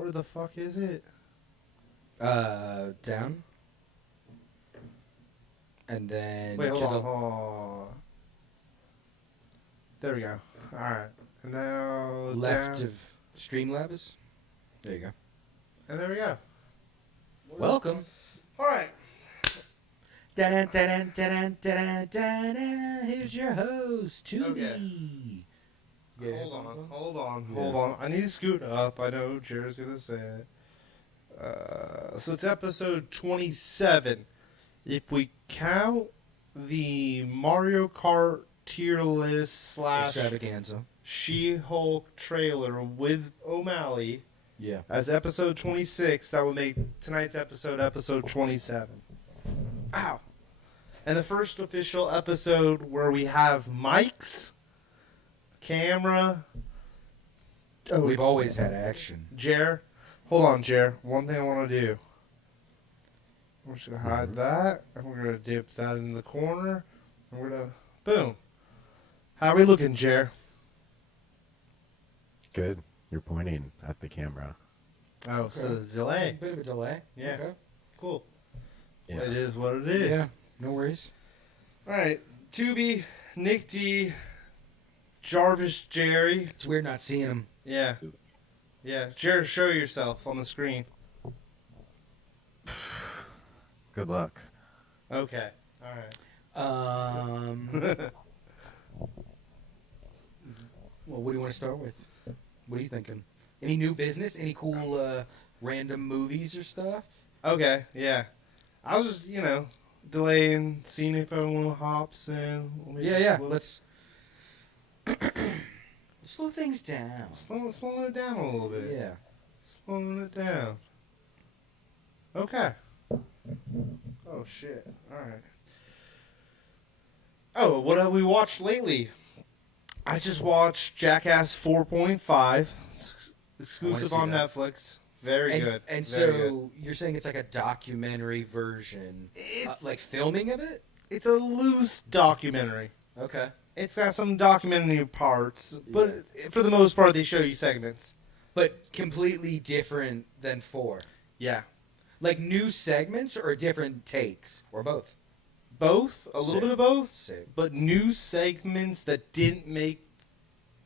Where the fuck is it? Down. And then Wait, hold on. Oh. There we go. All right. And now left down. of Streamlabs. There you go. And there we go. Welcome. All right. Here's your host, Tubi. Okay. Hold on. I need to scoot up. I know Jared's going to say it. So it's episode 27. If we count the Mario Kart tier list / Extravaganza. She-Hulk trailer with O'Malley as episode 26, that would make tonight's episode 27. Ow. And the first official episode where we have mics, camera. Oh, we've always had action. Jer, hold on, Jer. One thing I want to do. We're just going to hide that, and we're going to dip that in the corner, and we're going to, boom. How are we looking, Jer? Good. You're pointing at the camera. Oh, so the delay. A bit of a delay. Yeah. Okay. Cool. Yeah. It is what it is. Yeah. No worries. All right. Tubi, Nick D, Jarvis, Jerry. It's weird not seeing him. Yeah. Yeah. Jerry, show yourself on the screen. Good luck. Okay. All right. Well, what do you want to start with? What are you thinking? Any new business? Any cool random movies or stuff? Okay. Yeah. I was just, delaying, seeing if everyone hops in. Yeah. Let's slow things down. Slowing it down a little bit. Yeah. Slowing it down. Okay. Oh, shit. All right. Oh, what have we watched lately? I just watched Jackass 4.5. It's exclusive on that. Netflix. Very good. And Very so good. you're saying it's like a documentary version, It's like filming of it? It's a loose documentary. Okay. It's got some documentary parts, but for the most part, they show you segments. But completely different than 4. Yeah. Like new segments or different takes? Or both? Both. A little bit of both. Sick. But new segments that didn't make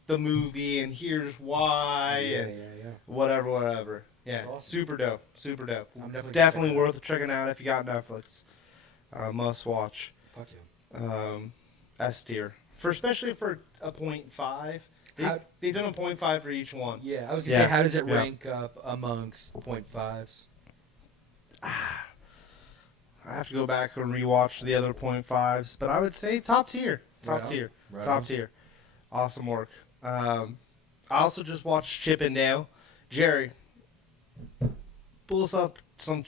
the movie, and here's why, and whatever. Yeah, That's awesome. Super dope. I'm Definitely worth checking out if you got Netflix. Must watch. Fuck yeah. S tier. Especially for a 0.5. They've done a 0.5 for each one. Yeah, I was going to say, how does it rank up amongst 0.5s? I have to go back and rewatch the other 0.5s, but I would say top tier. Top tier. Awesome work. I also just watched Chip and Dale. Jerry, pull us up some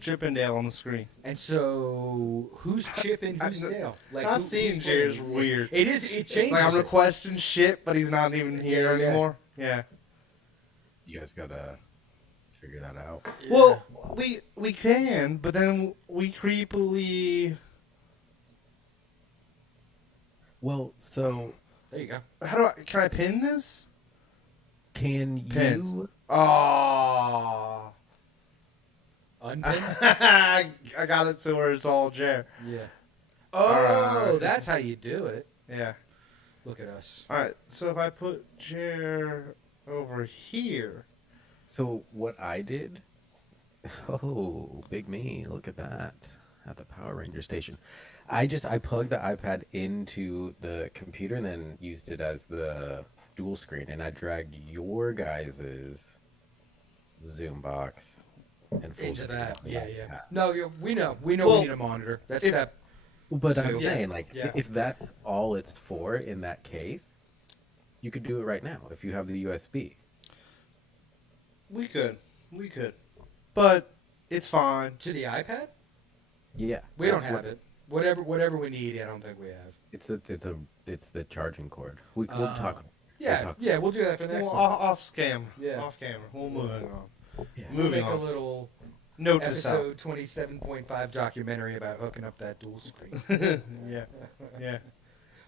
Chip and Dale on the screen. And so, who's Chip and who's Dale? Like, not seeing Jerry is weird. It is. It changes. Like I'm requesting shit, but he's not even here anymore. Yeah. You guys gotta figure that out. Yeah. Well, we can, but then we creepily. Well, so There you go. Can I pin this? can Pin. you? Oh. Unpin? I got it to where it's all Jer. Yeah. Oh, Alright. that's how you do it. Yeah. Look at us. All right. So if I put Jer over here. So what I did? Oh, big me! Look at that at the Power Ranger station. I plugged the iPad into the computer and then used it as the dual screen, and I dragged your guys's Zoom box and full Into screen that. on the Yeah. iPad. No, we know. We Well, need a monitor. That's if- step. But I'm Yeah. saying, like, Yeah. if that's all it's for in that case, you could do it right now if you have the USB. We could. But it's fine. To the iPad? Yeah, We don't that's have what- it. Whatever we need, I don't think we have. It's the charging cord. We'll talk. Yeah, we'll do that for the next Well, one. off camera. Yeah. Off camera. We'll move on. Yeah. We'll Moving make a on. little Note to self. episode 27.5 documentary about hooking up that dual screen. Yeah.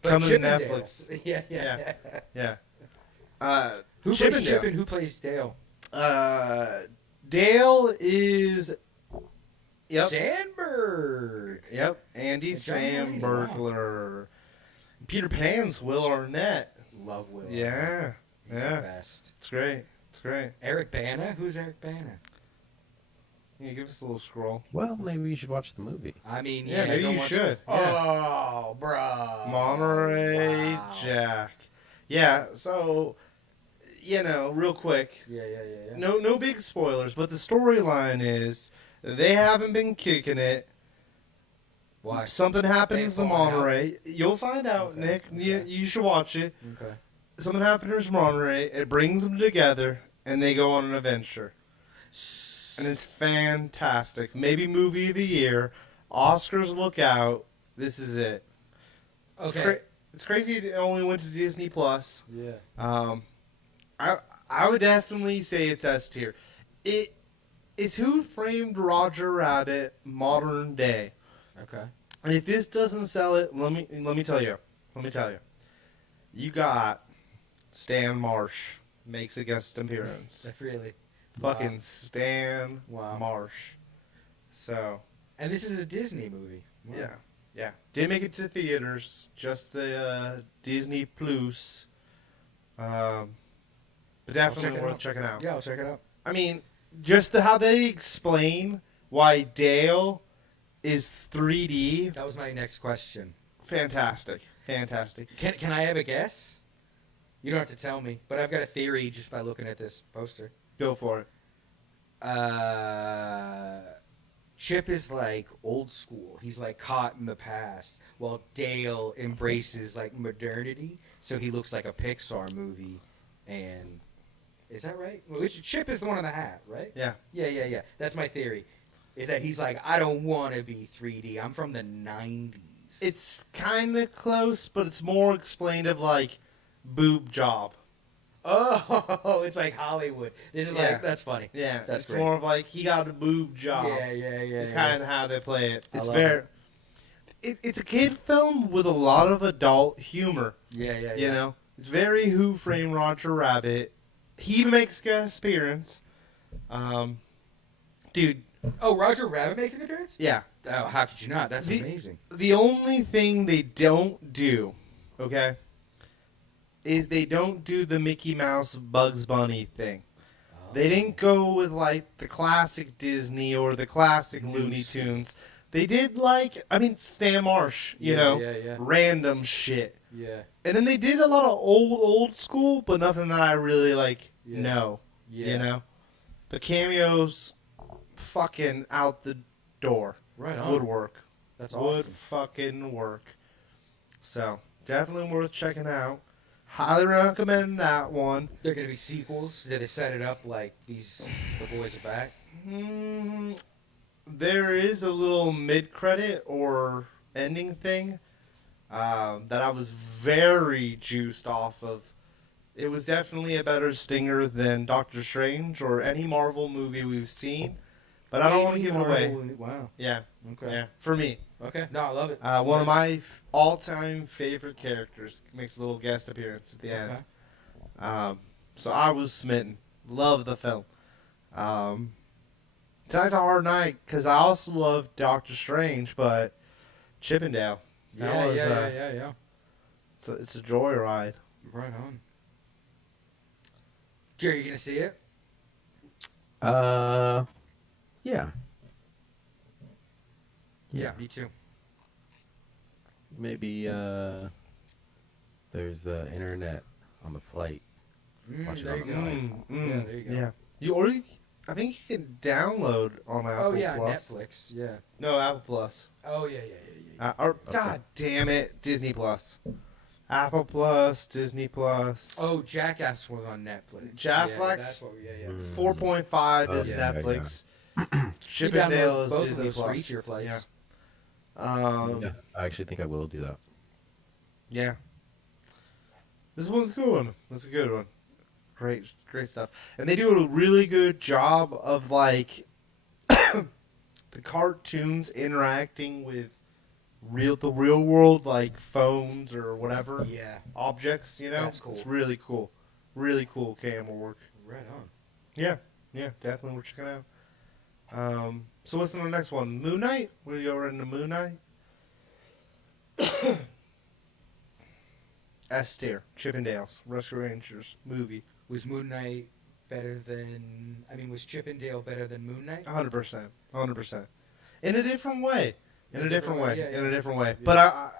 But Coming to Chip and Netflix. Dale. Yeah. Yeah. Who Chip plays and Chip Dale. and who plays Dale? Dale is. Yep. Sandberg. Yep. Andy Sambergler. Peter Pan's Will Arnett. Love Will. Yeah. He's the best. It's great. It's great. Eric Bana? Who's Eric Bana? Yeah, give us a little scroll. Well, maybe you should watch the movie. I mean, Yeah, maybe you should. Oh, bro. Monterey Wow. Jack. Yeah, so, real quick. Yeah. No big spoilers, but the storyline is they haven't been kicking it. Why? Something happens to They fall out? Monterey. You'll find out, Okay, Nick. okay. You should watch it. Okay. Something happens to Monterey. It brings them together, and they go on an adventure. And it's fantastic. Maybe movie of the year. Oscars, look out. This is it. Okay. It's crazy it only went to Disney Plus. Yeah. I would definitely say it's S tier. It is Who Framed Roger Rabbit modern day. Okay. And if this doesn't sell it, let me tell you. You got Stan Marsh makes a guest appearance. Really. Fucking Wow. Stan Wow. Marsh. So, And this is a Disney movie. Wow. yeah. Didn't make it to theaters, just the Disney Plus. But definitely check it worth out. checking out. Yeah, I'll check it out. I mean, just how they explain why Dale is 3D, That was my next question. fantastic. Can I have a guess? You don't have to tell me, but I've got a theory just by looking at this poster. Go for it. Chip is like old school. He's like caught in the past, while Dale embraces like modernity. So he looks like a Pixar movie. And is that right? Well, Chip is the one in the hat, right? Yeah. Yeah. That's my theory. Is that he's like, I don't want to be 3D. I'm from the 90s. It's kind of close, but it's more explained of like boob job. Oh, it's like Hollywood. This is Yeah. like, that's funny. Yeah, That's it's great. more of like he got a boob job. Yeah. It's kind of how they play it. I It's love very. It's a kid film with a lot of adult humor. Yeah. You know, it's very Who Framed Roger Rabbit. He even makes a guest appearance. Dude, Oh, Roger Rabbit makes an appearance? yeah. Oh, how could you not? That's amazing. The only thing they don't do, okay, is they don't do the Mickey Mouse Bugs Bunny thing. They didn't go with like the classic Disney or the classic Looney Tunes. They did Stan Marsh, you know, Yeah. random shit. Yeah. And then they did a lot of old school, but nothing that I really know. Yeah. You know, the cameos, fucking out the door. Right on. Would work. That's Would awesome. fucking work. So definitely worth checking out. Highly recommend that one. There are going to be sequels. Did they set it up like the boys are back? There is a little mid-credit or ending thing that I was very juiced off of. It was definitely a better stinger than Doctor Strange or any Marvel movie we've seen. But I don't want to give it away. Wow. Yeah. Okay. Yeah. For me. Okay. No, I love it. One of my all-time favorite characters makes a little guest appearance at the end. Okay. So I was smitten. Love the film. Tonight's a hard night because I also love Doctor Strange, but Chippendale. Yeah. It's a joyride. Right on. Jerry, you going to see it? Yeah. Me too. Maybe there's internet on the flight. Watch it There you on go. the Yeah, there you go. Yeah. I think you can download on Apple Oh, yeah, Plus. Netflix. Yeah. No, Apple Plus. Oh, yeah. God damn it, Disney Plus. Apple Plus, Disney Plus. Oh, Jackass was on Netflix. Jackass? Yeah, that's what. Yeah. 4.5 is yeah, Netflix. You Chippendale download is both Disney of those Plus. feature flights. Yeah, I actually think I will do that. Yeah. This one's a good one. That's a good one. Great stuff. And they do a really good job of like the cartoons interacting with the real world, like phones or whatever Yeah. objects. You know, That's cool. It's really cool. Really cool camera work. Right on. Yeah, definitely worth checking out. So what's the next one? Moon Knight? We're going to go right into Moon Knight. S tier. Chippendales. Rescue Rangers. Movie. Was Moon Knight better than... I mean, was Chippendale better than Moon Knight? 100%. 100%. In a different way. In a different way. Yeah, In a different way. Yeah. But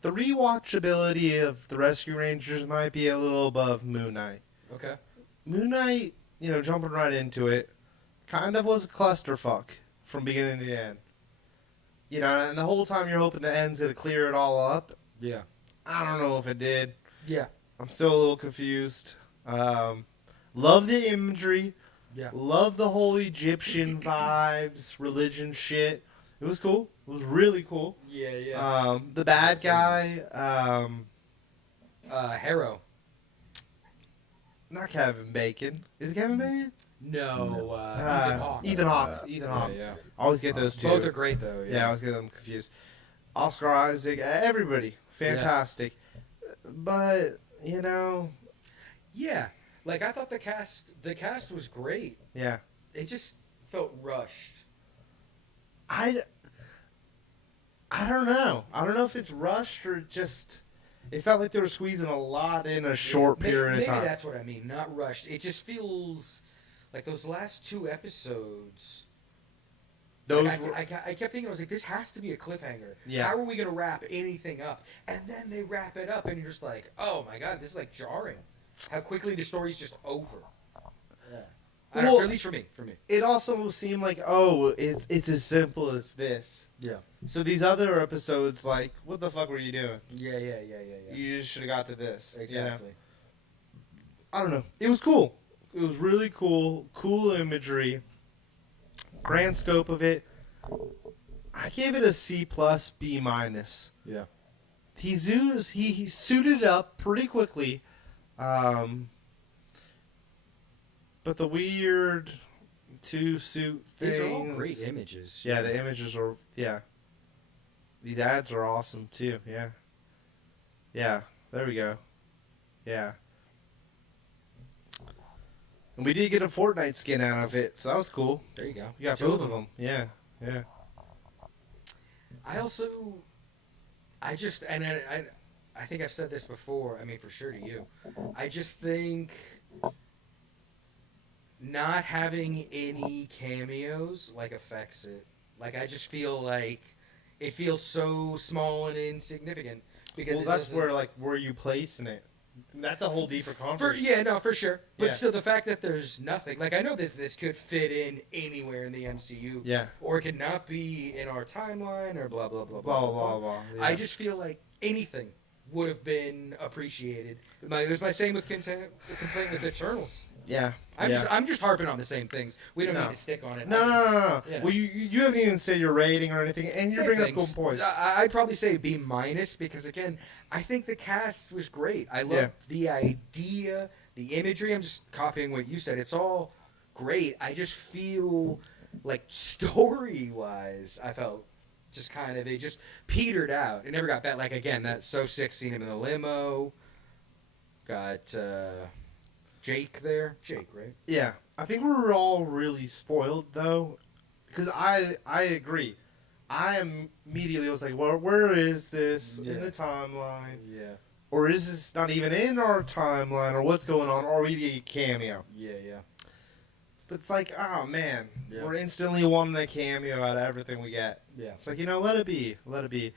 the rewatchability of the Rescue Rangers might be a little above Moon Knight. Okay. Moon Knight, jumping right into it, kind of was a clusterfuck from beginning to end. And the whole time you're hoping the end's going to clear it all up. Yeah. I don't know if it did. Yeah. I'm still a little confused. Love the imagery. Yeah. Love the whole Egyptian vibes, religion shit. It was cool. It was really cool. Yeah. The bad guy, Harrow. not Kevin Bacon. Is it Kevin Bacon? No. Ethan Hawke. Ethan Hawke. Yeah. I always get those two. Both are great, though. Yeah, I always get them confused. Oscar Isaac, everybody, fantastic. But Yeah. Like, I thought the cast was great. yeah. It just felt rushed. I don't know. I don't know if it's rushed or just. It felt like they were squeezing a lot in a short period of time. Maybe that's what I mean. Not rushed. It just feels like those last 2 episodes. Those I kept thinking, I was like, this has to be a cliffhanger. Yeah. How are we going to wrap anything up? And then they wrap it up, and you're just like, oh my god, this is like jarring. How quickly the story's just over. Yeah. I don't know, at least for me. It also seemed like, it's as simple as this. Yeah. So these other episodes, like, what the fuck were you doing? Yeah. You just should have got to this. Exactly. I don't know. It was cool. It was really cool. Cool imagery. Grand scope of it. I gave it a C+, B-. Yeah. He suited up pretty quickly. But the weird 2-suit things. These are all great images. Yeah, the images are, These ads are awesome, too, yeah. Yeah, there we go. Yeah. And we did get a Fortnite skin out of it, so that was cool. There you go. You got 2 both of them. Yeah. I think I've said this before, I mean, for sure to you. I just think not having any cameos, affects it. I just feel like it feels so small and insignificant. Because that's where you placing it. That's a whole deeper conversation. For sure. But Yeah. still, the fact that there's nothing, I know that this could fit in anywhere in the MCU. Yeah. Or it could not be in our timeline, or blah, blah, blah, Blah, blah, blah. Yeah. I just feel like anything would have been appreciated. It was my same with complaint with Eternals. Yeah. I'm just harping on the same things. We don't No. need to stick on it. No. Yeah. Well, you haven't even said your rating or anything, and you're Same bringing up things. cool points. I'd probably say B- because, again, I think the cast was great. I love the idea, the imagery. I'm just copying what you said. It's all great. I just feel like story-wise, I felt just kind of, it just petered out. It never got back. Again, that So Sick seeing him in the limo. Got Jake there. Jake, right? Yeah. I think we were all really spoiled, though, because I agree. I immediately was like, well, where is this in the timeline? Yeah. Or is this not even in our timeline? Or what's going on? Or we get a cameo? Yeah. But it's like, oh, man. Yeah. We're instantly wanting a cameo out of everything we get. Yeah. It's like, let it be. Let it be.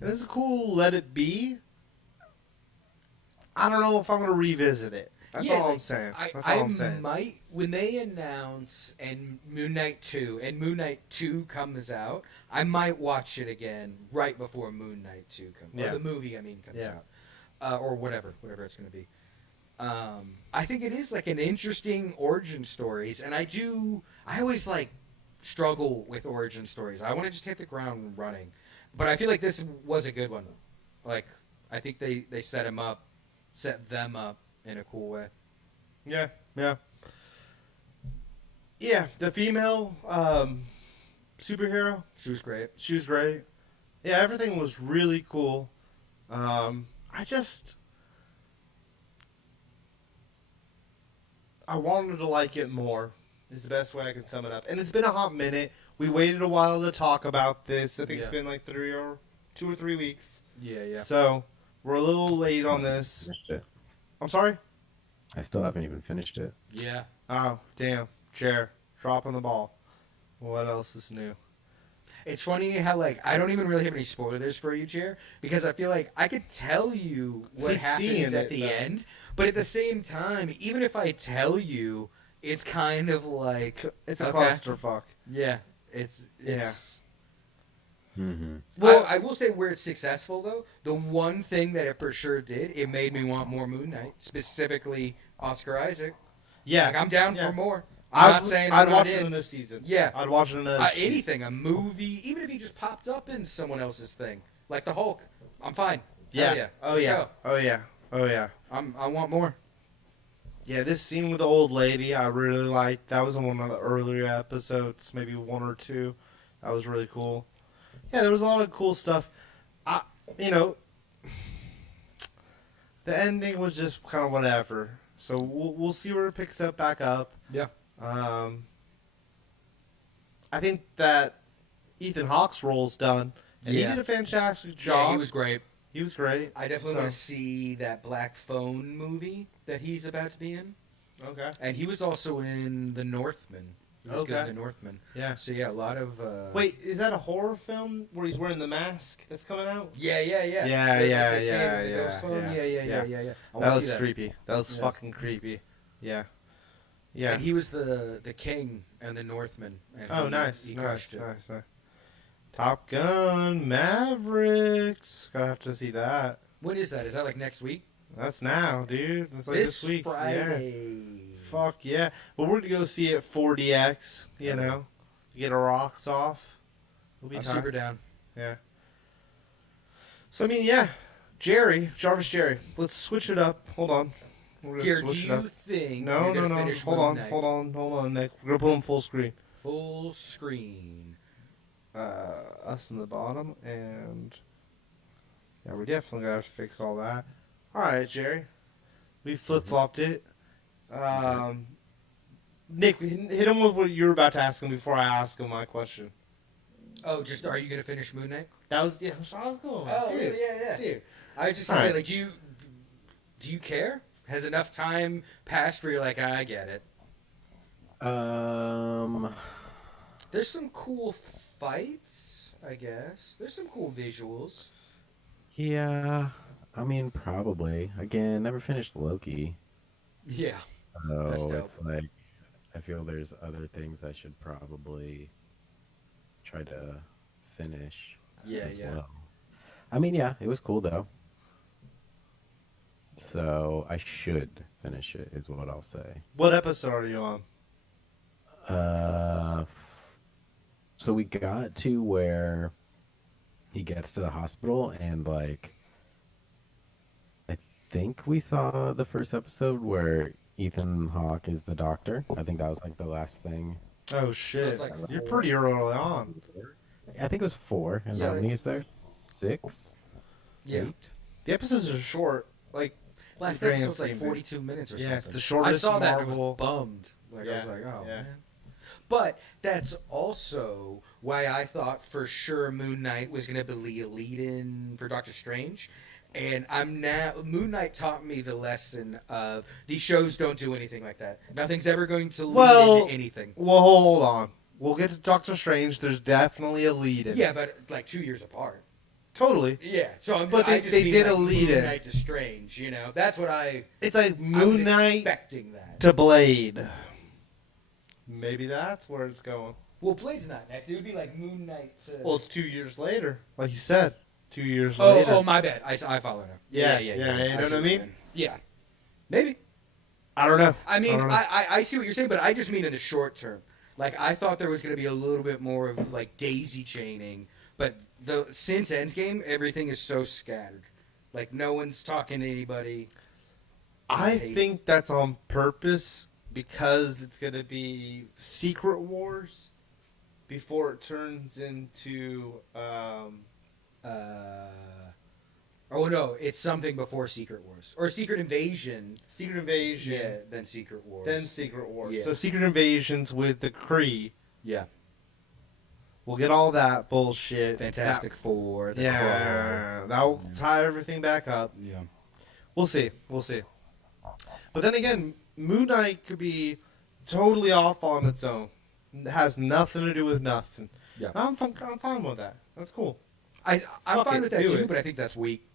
And this is cool, let it be. I don't know if I'm going to revisit it. That's all I'm saying. That's all I'm saying. Might, when they announce and Moon Knight 2 comes out, I might watch it again right before Moon Knight 2 comes out. Or the movie, comes out. Or whatever it's going to be. I think it is an interesting origin stories, and I always struggle with origin stories. I want to just hit the ground running. But I feel like this was a good one. I think they set them up in a cool way. Yeah. The female superhero. She was great. Yeah, everything was really cool. I I wanted to like it more. Is the best way I can sum it up. And it's been a hot minute. We waited a while to talk about this. I think it's been like 2 or 3 weeks. Yeah. So we're a little late on this. Finished it. I'm sorry? I still haven't even finished it. Yeah. Oh, damn. Chair. Dropping the ball. What else is new? It's funny how, like, I don't even really have any spoilers for you, Jer, because I feel like I could tell you what He's happens seeing at it, the though. end, but at the same time, even if I tell you, it's kind of like... It's a okay. clusterfuck. Yeah. It's Mm-hmm. Well, I will say where it's successful, though, the one thing that it for sure did, it made me want more Moon Knight, specifically Oscar Isaac. Yeah. Like, I'm down Yeah. for more. I'm not saying I'm I'd not watch in. it in this season. Yeah. I'd watch it in another season. Anything, a movie, even if he just popped up in someone else's thing, like the Hulk, I'm fine. Yeah. Hell yeah. Oh, Let's yeah. go. Oh, yeah. Oh, yeah. I want more. Yeah, this scene with the old lady, I really liked. That was in one of the earlier episodes, maybe 1 or 2. That was really cool. Yeah, there was a lot of cool stuff. The ending was just kind of whatever. So we'll see where it picks up back up. Yeah. I think that Ethan Hawke's role's done, and he Yeah. did a fantastic Yeah, job. he was great. He was great. I definitely So- want to see that Black Phone movie that he's about to be in. Okay. And he was also in The Northman. He was good in Okay. The Northman. Yeah. So yeah, a lot of... Wait, is that a horror film where he's wearing the mask that's coming out? Yeah. Yeah, The ghost phone. yeah, Yeah. yeah. I That wanna was see creepy. That was Yeah. fucking creepy. Yeah. Yeah. And he was the king and the Northman. And Oh, he- nice, he nice, crushed it. nice. Top Gun Mavericks. Gotta have to see that. When is that? Is that like next week? That's now, dude. That's like this week. Yeah. Friday. Fuck yeah. But we're gonna go see it 4DX. You know, get our rocks off. We'll be I'm tight. super down. Yeah. So I mean, yeah. Jarvis Jerry. Let's switch it up. Hold on. We're gonna Jared, do switch it up. you think No, you're no, gonna no. finish Hold Moon on, Knight? hold on, Nick. We're gonna put them full screen. Full screen. Us in the bottom, and yeah, we're definitely gonna have to fix all that. All right, Jerry, we flip flopped it. Nick, hit him with what you were about to ask him before I ask him my question. Oh, just are you gonna finish Moon Knight? That was that's what I was going. with. Oh, Dude, really? Yeah. dude. I was just gonna say, Alright. like, do you care? Has enough time passed where you're like, I get it? There's some cool fights, I guess. There's some cool visuals. Yeah, I mean, probably. Again, never finished Loki. Yeah. So That's dope. it's like, I feel there's other things I should probably try to finish as well. I mean, yeah, it was cool though. So I should finish it, is what I'll say. What episode are you on? So we got to where he gets to the hospital, and like, I think we saw the first episode where Ethan Hawke is the doctor. I think that was like the last thing. Oh shit! it's like You're 4. pretty early on. I think it was 4. And Yeah. how many is there? 6? Yeah. 8? The episodes are short. Like Last grand episode was like scheme, 42 minutes or Yeah, something. it's the shortest I saw that and I Marvel- was bummed. Like, I was Yeah, like, oh, yeah. man. But that's also why I thought for sure Moon Knight was going to be a lead-in for Doctor Strange. And Moon Knight taught me the lesson of these shows don't do anything like that. Nothing's ever going to lead into anything. Well, hold on. We'll get to Doctor Strange. There's definitely a lead in. Yeah, but like 2 years apart. Totally. Yeah, so But I they- just they mean, did a like, lead-in. Moon Knight to Strange, you know? That's what It's like I was Moon Knight expecting that. to Blade. Maybe that's where it's going. Well, Blade's not next. It would be like Moon Knight to... Well, it's 2 years later, like you said. 2 years Oh, later. oh, my bad. I follow now. Yeah, yeah. you know see what I you're mean? saying. Yeah. Maybe. I don't know. I mean, don't know. I see what you're saying, but I just mean in the short term. Like, I thought there was going to be a little bit more of, like, daisy chaining. But since Endgame, everything is so scattered. Like, no one's talking to anybody. I think that's on purpose because it's going to be Secret Wars before it turns into Oh no, it's something before Secret Wars or Secret Invasion. Secret Invasion. Yeah, then Secret Wars. Then Secret Wars. Yeah. So Secret Invasion's with the Kree. Yeah. We'll get all that bullshit. Fantastic Four. The Yeah, that'll tie everything back up. Yeah. We'll see. We'll see. But then again, Moon Knight could be totally off on its own. It has nothing to do with nothing. Yeah. I'm fine with that. That's cool. I'm Fuck fine it, with that do too, it. but I think that's weak.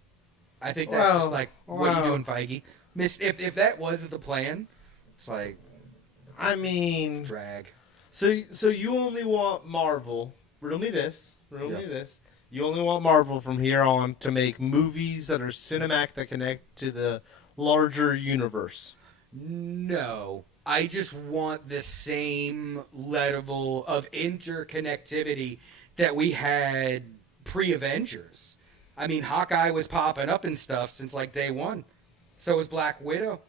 I think that's just like, what are you doing, Feige? If that wasn't the plan, it's like, I mean, drag. so you only want Marvel. Riddle me this. You only want Marvel from here on to make movies that are cinematic that connect to the larger universe. No. I just want the same level of interconnectivity that we had pre-Avengers. I mean, Hawkeye was popping up and stuff since like day one. So was Black Widow.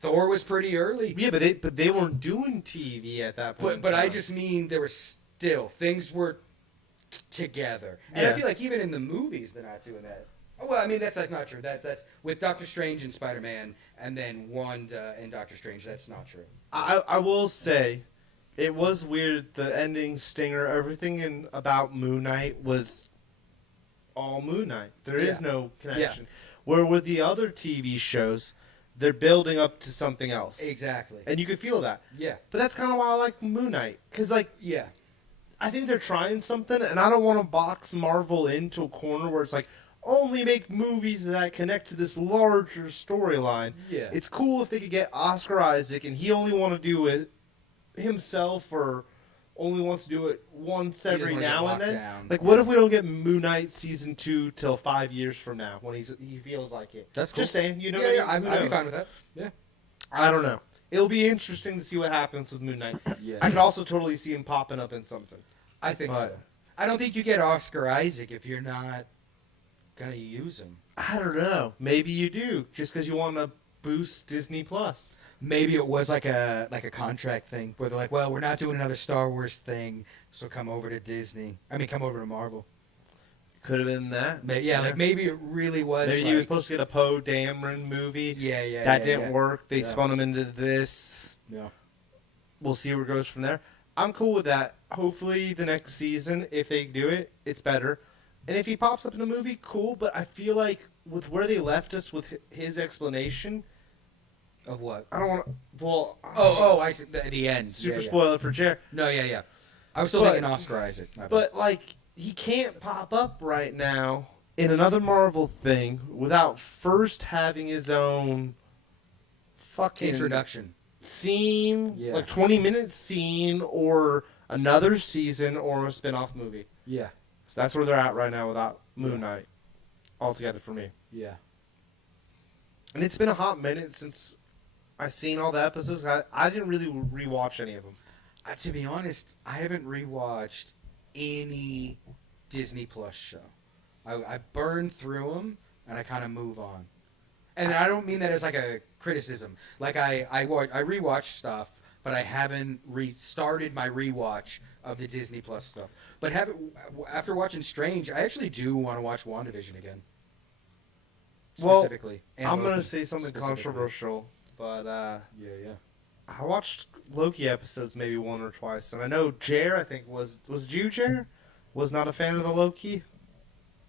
Thor was pretty early. Yeah, but they weren't doing TV at that point. But I just mean there was still things were together, and I Yeah. feel like even in the movies they're not doing that. Oh, well, I mean that's not true. That's with Doctor Strange and Spider-Man, and then Wanda and Doctor Strange. That's not true. I will say, it was weird. The ending stinger, everything about Moon Knight was all Moon Knight. There is no connection. Where with the other TV shows, they're building up to something else. Exactly. And you could feel that. Yeah. But that's kind of why I like Moon Knight. Because, like, Yeah. I think they're trying something, and I don't want to box Marvel into a corner where it's like, only make movies that connect to this larger storyline. Yeah. It's cool if they could get Oscar Isaac, and he only want to do it himself, or only wants to do it once He doesn't every wanna get now and locked then. down. Like, what if we don't get Moon Knight season 2 till 5 years from now when he feels like it? That's cool. Just saying, you know. Yeah, Who I'd be knows? fine with that. Yeah. I don't know. It'll be interesting to see what happens with Moon Knight. Yeah. I could also totally see him popping up in something. I think But- so. I don't think you get Oscar Isaac if you're not gonna use him. I don't know. Maybe you do, just because you want to boost Disney Plus. Maybe it was like a contract thing where they're like, well, we're not doing another Star Wars thing, so come over to Disney. I mean, come over to Marvel. Could have been that. Like maybe it really was. Maybe like, he was supposed to get a Poe Dameron movie. Yeah. That didn't work. They Yeah. spun him into this. Yeah. We'll see where it goes from there. I'm cool with that. Hopefully, the next season, if they do it, it's better. And if he pops up in a movie, cool. But I feel like with where they left us with his explanation, Of what? I don't want to. Well, I see. The end. Super Yeah. spoiler for Jer. No, yeah. I was still But- thinking Oscar Isaac. My bad. But like, he can't pop up right now in another Marvel thing without first having his own fucking introduction. scene, Yeah. like 20-minute scene, or another season, or a spin-off movie. Yeah. So that's where they're at right now without Moon Knight altogether for me. Yeah. And it's been a hot minute since I've seen all the episodes. I didn't really rewatch any of them. To be honest, I haven't rewatched any Disney Plus show. I burn through them and I kind of move on. And I don't mean that as like a criticism. Like I rewatch stuff, but I haven't restarted my rewatch of the Disney Plus stuff. But after watching Strange, I actually do want to watch WandaVision again. Well, Specifically. And I'm going to Loki say something specifically. controversial, but Yeah. I watched Loki episodes maybe one or twice, and I know Jer, I think was you, Jer? Was not a fan of the Loki?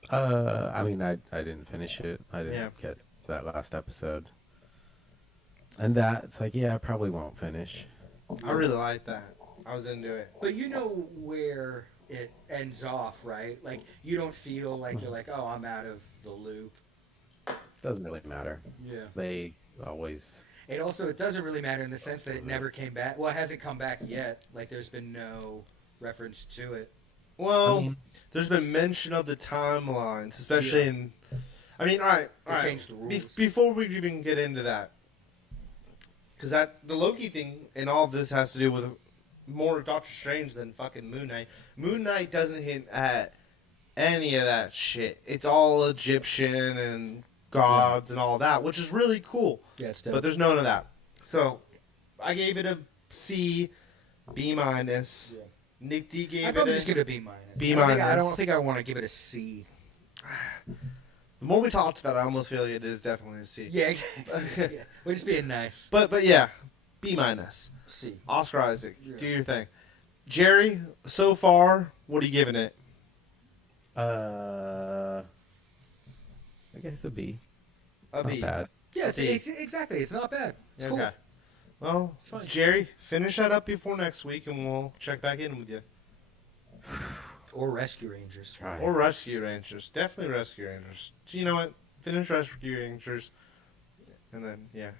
I mean, I didn't finish it. I didn't Yeah. get to that last episode. And it's like, yeah, I probably won't finish. I really liked that. I was into it. But you know where it ends off, right? Like, you don't feel like you're like, oh, I'm out of the loop. Doesn't really matter. Yeah. They always... It doesn't really matter in the sense that it never came back. Well, it hasn't come back yet. Like, there's been no reference to it. Well, I mean- there's been mention of the timelines, especially in... I mean, all right. They changed the rules. Before we even get into that, because the Loki thing and all of this has to do with more Doctor Strange than fucking Moon Knight. Moon Knight doesn't hint at any of that shit. It's all Egyptian and gods and all that, which is really cool. Yeah, it's But there's none of that. So, I gave it a C, B minus. Yeah. Nick D gave I'm it probably a just going to B minus. B I minus. don't think I want to give it a C. The more we talked about it, I almost feel like it is definitely a C. Yeah, exactly. Yeah. We're just being nice. But yeah, B minus. C. Oscar Isaac, Yeah. do your thing. Jerry, so far, what are you giving it? I guess a B. It's not bad. Yeah, it's exactly. It's not bad. It's Okay. cool. Well, It's fine. Jerry, finish that up before next week, and we'll check back in with you. Or Rescue Rangers. Try. Or Rescue Rangers. Definitely Rescue Rangers. You know what? Finish Rescue Rangers. And then, yeah.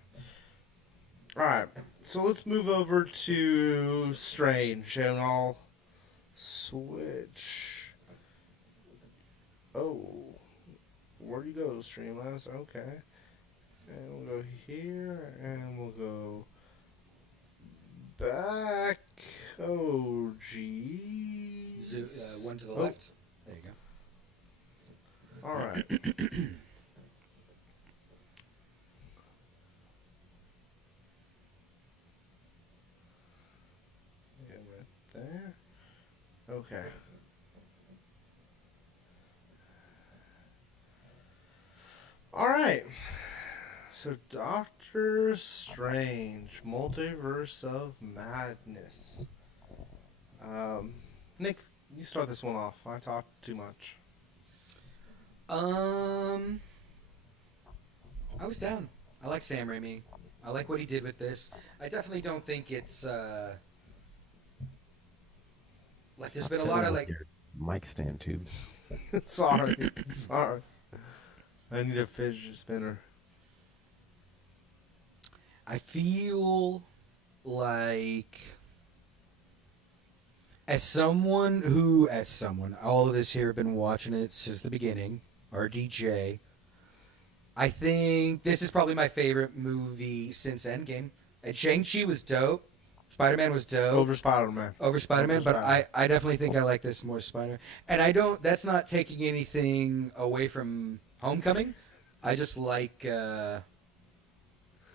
Alright. So let's move over to Strange. And I'll switch. Oh. Where'd you go, Streamlabs? Okay. And we'll go here. And we'll go back. Oh, geez. One to the left. There you go. All right. Yeah, right there. Okay. All right. So, Doctor Strange, Multiverse of Madness. Nick, you start this one off. I talked too much. I was down. I like Sam Raimi. I like what he did with this. I definitely don't think it's like there's been a lot of like mic stand tubes. Sorry. I need a fidget spinner. I feel like as someone, all of us here have been watching it since the beginning, RDJ, I think this is probably my favorite movie since Endgame. And Shang-Chi was dope. Spider-Man was dope. Over Spider-Man. Over Spider-Man, Over but Spider-Man. I definitely think I like this more Spider. And that's not taking anything away from Homecoming. I just like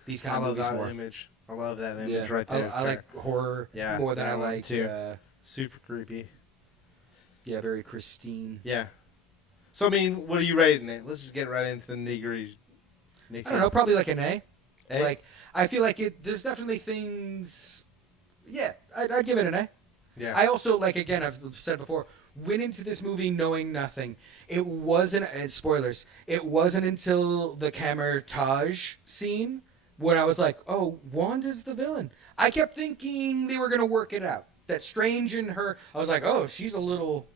these kind I of love movies that more. image. I love that image right I there. like horror more than that I one like too. Super creepy. yeah, very pristine. Yeah. So I mean, what are you rating it? Let's just get right into the nitty-gritty. I don't know, probably like an A. A? Like I feel like there's definitely things. Yeah, I'd give it an A. Yeah. I also like again I've said before went into this movie knowing nothing. It wasn't and spoilers. It wasn't until the Camertage scene when I was like, oh, Wanda's the villain. I kept thinking they were gonna work it out. That Strange and her. I was like, oh, she's a little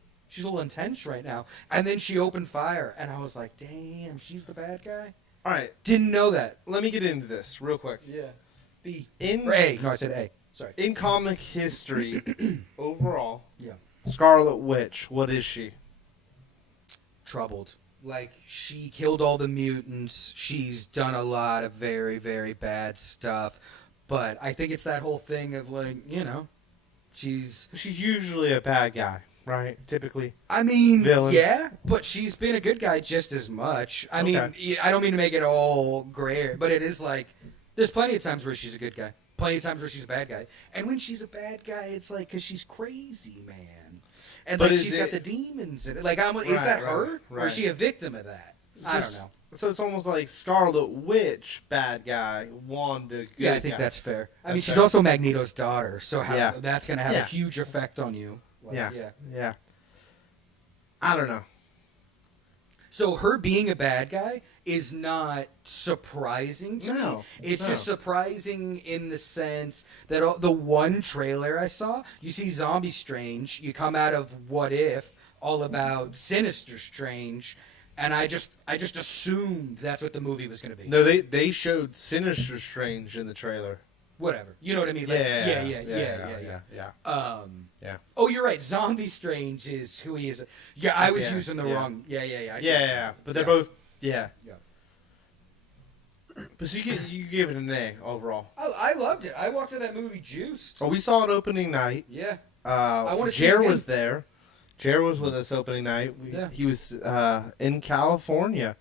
intense right now. And then she opened fire, and I was like, damn, she's the bad guy. All right. Didn't know that. Let me get into this real quick. Yeah. B. In Or A. No, I said A. Sorry. in comic history, overall, Yeah. Scarlet Witch. What is she? Troubled. Like, she killed all the mutants. She's done a lot of very, very bad stuff. But I think it's that whole thing of, like, you know, she's usually a bad guy, right? Typically. I mean, Villain. yeah, but she's been a good guy just as much. I mean, I don't mean to make it all gray, but it is like, there's plenty of times where she's a good guy. Plenty of times where she's a bad guy. And when she's a bad guy, it's like, because she's crazy, man. And But like, is she's got it- the demons in it. Like, is Right, that right, her? Or right. is she a victim of that? I don't know. So it's almost like Scarlet Witch, bad guy, Wanda, good Yeah, I think guy. that's fair. I mean, That's she's fair. also Magneto's daughter, so Yeah. that's going to have Yeah. a huge effect on you. Like, Yeah. I don't know. So her being a bad guy is not surprising to me. No, It's no. just surprising in the sense that the one trailer I saw, you see Zombie Strange, you come out of What If, all about Sinister Strange, and I just assumed that's what the movie was going to be. No, they showed Sinister Strange in the trailer. Whatever. You know what I mean? Like, yeah. Yeah. Oh, you're right. Zombie Strange is who he is. Yeah, I was Yeah, using the yeah. wrong. Yeah. I see what Yeah, you're yeah. saying. But they're Yeah. both. Yeah. Yeah. But so you give it an A overall. I loved it. I walked to that movie juiced. Oh, we saw it opening night. Yeah. I wanna see it Jer again. was there. Jer was with us opening night. Yeah. He was in California,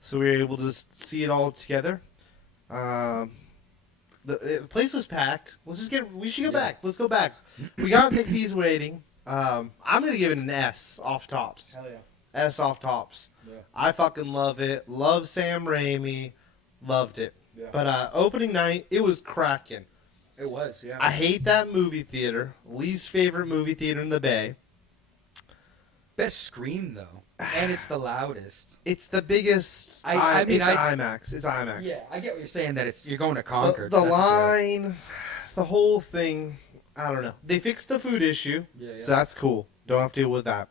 so we were able to see it all together. The place was packed. We should go back. Let's go back. We got Nick D's rating. I'm gonna give it an S off tops. Hell yeah. S off tops. Yeah. I fucking love it. Love Sam Raimi. Loved it. Yeah. But opening night, it was cracking. It was, yeah. I hate that movie theater. Least favorite movie theater in the Bay. Best screen though, and it's the loudest. It's the biggest. I mean, it's IMAX. It's IMAX. Yeah, I get what you're saying. That you're going to Concord. The That's a drag. line, the whole thing. I don't know. They fixed the food issue, Yeah, so that's cool. Don't have to deal with that.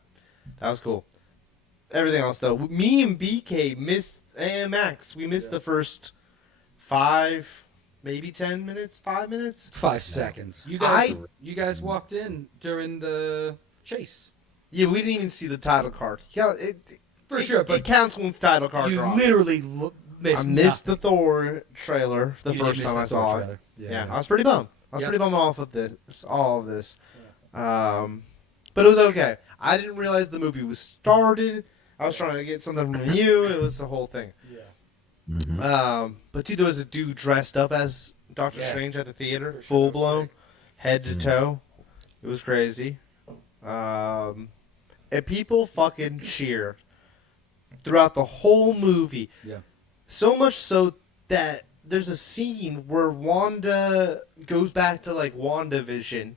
That was cool. Everything else though, me and BK missed AMX. We missed the first 5, maybe 10 minutes, 5 minutes. 5 seconds. You guys walked in during the chase. Yeah, we didn't even see the title card. Yeah, For sure, but it counts once title card you drops. literally missed. I missed nothing. the Thor trailer the You first did miss time the I Thor saw it. trailer. Yeah, I was pretty bummed. I was Yep. pretty bummed off of this, all of this. But it was okay. I didn't realize the movie was started. I was trying to get something from you. It was the whole thing. Yeah. Mm-hmm. But dude, there was a dude dressed up as Doctor Yeah. Strange at the theater, For sure, full that was blown, sick. head to toe. It was crazy. And people fucking cheered throughout the whole movie. Yeah. So much so that there's a scene where Wanda goes back to like WandaVision,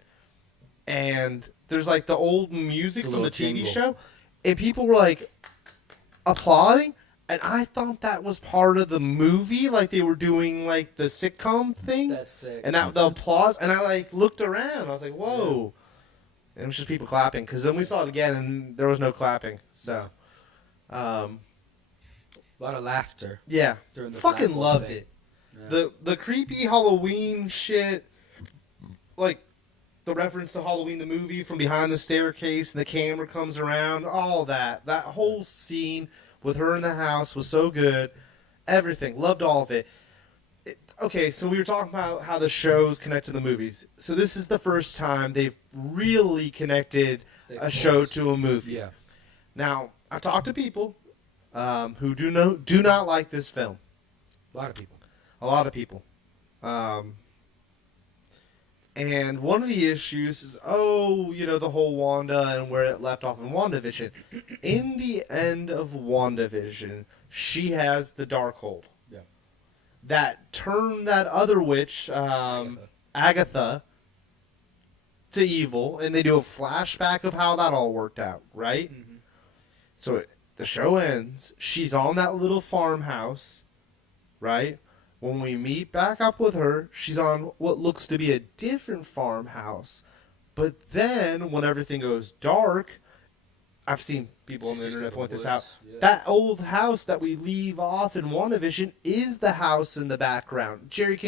and there's like the old music The from the little TV jingle. show, and people were like applauding, and I thought that was part of the movie, like they were doing like the sitcom thing, That's sick. and that the applause, and I like looked around, I was like, whoa, and it was just people clapping, because then we saw it again, and there was no clapping, so, A lot of laughter yeah, during the fucking platform loved thing. it. Yeah. The creepy Halloween shit, like the reference to Halloween the movie from behind the staircase and the camera comes around, all that whole scene with her in the house was so good. Everything, loved all of it. Okay, so we were talking about how the shows connect to the movies. So this is the first time they've really connected a show to a movie. Yeah. Now, I've talked to people who do not like this film. A lot of people. A lot of people. And one of the issues is, the whole Wanda and where it left off in WandaVision. In the end of WandaVision, she has the Darkhold. Yeah. That turned that other witch, Agatha, to evil, and they do a flashback of how that all worked out, right? Mm-hmm. So the show ends. She's on that little farmhouse, right? When we meet back up with her, she's on what looks to be a different farmhouse. But then, when everything goes dark, I've seen people on the She's internet just point in this the out. woods, yeah. That old house that we leave off in WandaVision is the house in the background. Jerry,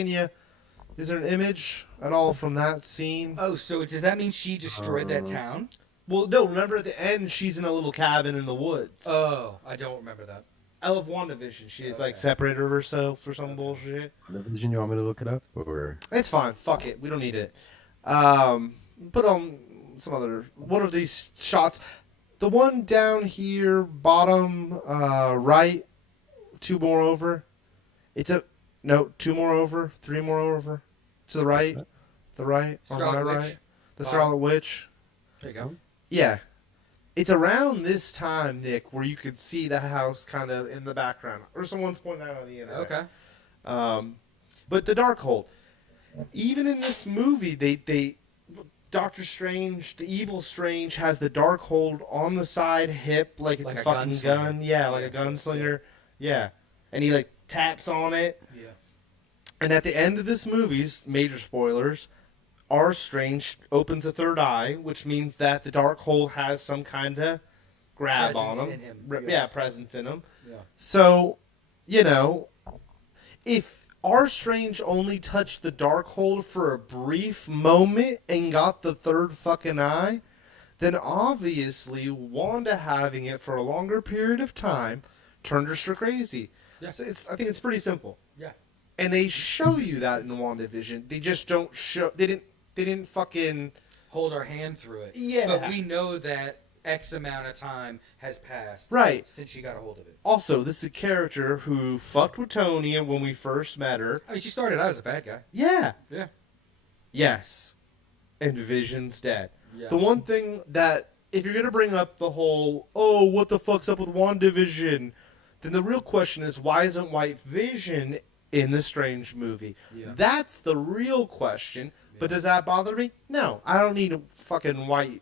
is there an image at all from that scene? Oh, so does that mean she destroyed that town? Well, no, remember at the end, she's in a little cabin in the woods. Oh, I don't remember that. I love WandaVision. She's like Okay. separated herself for some bullshit. Vision, you want me to look it up, or It's fine. Fuck it. We don't need it. Put on some other one of these shots. The one down here, bottom right, 2 more over. Two more over, 3 more over. To the right, on my Scarlet Witch. right. The Scarlet Witch. There you go. Yeah. It's around this time, Nick, where you could see the house kind of in the background. Or someone's pointing out on the internet. Okay. But the Darkhold, even in this movie, they Doctor Strange, the evil Strange, has the Darkhold on the side hip like it's Like a a fucking gunslinger. gun. Yeah, like a Yeah, that's gunslinger. Yeah. And he like taps on it. Yeah. And at the end of this movie's major spoilers, our Strange opens a third eye, which means that the Darkhold has some kind of grab on Presence him. in him, Yeah, yeah. presence in him. Yeah. So, if our Strange only touched the Darkhold for a brief moment and got the third fucking eye, then obviously Wanda having it for a longer period of time turned her crazy. Yeah. So I think it's pretty simple. Yeah. And they show you that in WandaVision. They just don't show. They didn't fucking. Hold our hand through it. Yeah. But we know that X amount of time has passed. Right. Since she got a hold of it. Also, this is a character who fucked with Tony when we first met her. I mean, she started out as a bad guy. Yeah. Yeah. Yes. And Vision's dead. Yeah. The one thing that if you're gonna bring up the whole, oh, what the fuck's up with WandaVision, then the real question is, why isn't White Vision in the Strange movie? Yeah. That's the real question. But does that bother me? No, I don't need a fucking White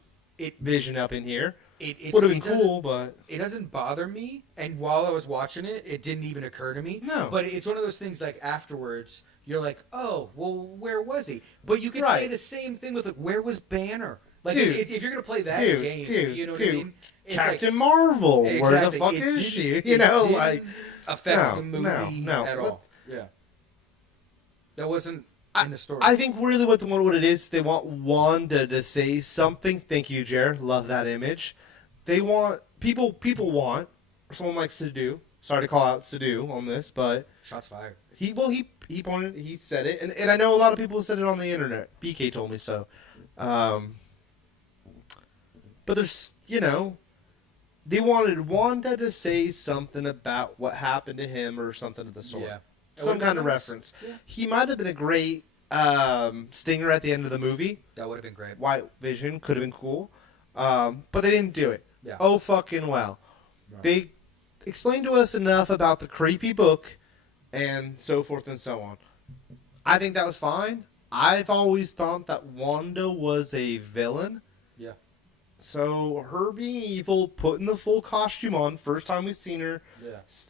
Vision up in here. Would have been cool, but it doesn't bother me. And while I was watching it, it didn't even occur to me. No. But it's one of those things like afterwards, you're like, oh, well, where was he? But you could say the same thing with like, where was Banner? Like, dude, if you're gonna play that game, you know what I mean? It's Captain Marvel, where the fuck is she? You know, like affect the movie at all. Yeah, that wasn't in the story. I think really what it is, they want Wanda to say something. Thank you, Jer. Love that image. They want people want, or someone like Sadu. Sorry to call out Sadu on this, but shots fired. He said it, and I know a lot of people said it on the internet. BK told me so. But there's, they wanted Wanda to say something about what happened to him or something of the sort. Yeah. Some kind of reference. Yeah. He might have been a great stinger at the end of the movie. That would have been great. White Vision could have been cool. But they didn't do it. Yeah. Oh, fucking well. Right. They explained to us enough about the creepy book and so forth and so on. I think that was fine. I've always thought that Wanda was a villain. Yeah. So her being evil, putting the full costume on, first time we've seen her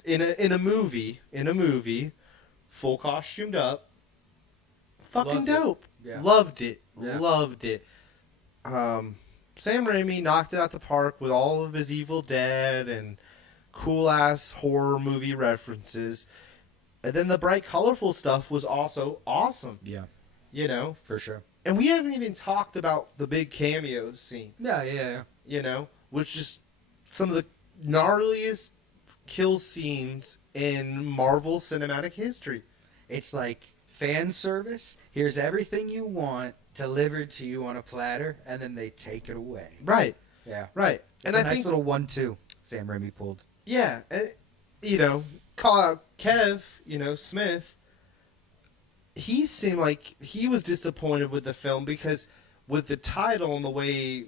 in a movie, full costumed up, fucking dope. Yeah. Loved it. Yeah. Loved it. Sam Raimi knocked it out the park with all of his Evil Dead and cool ass horror movie references. And then the bright, colorful stuff was also awesome. Yeah. For sure. And we haven't even talked about the big cameo scene. Yeah. Which is some of the gnarliest kill scenes in Marvel cinematic history. It's like fan service. Here's everything you want delivered to you on a platter, and then they take it away. Right. Yeah. Right. It's a nice little 1-2 Sam Raimi pulled. Yeah. And, call out Kev, Smith. He seemed like he was disappointed with the film because with the title and the way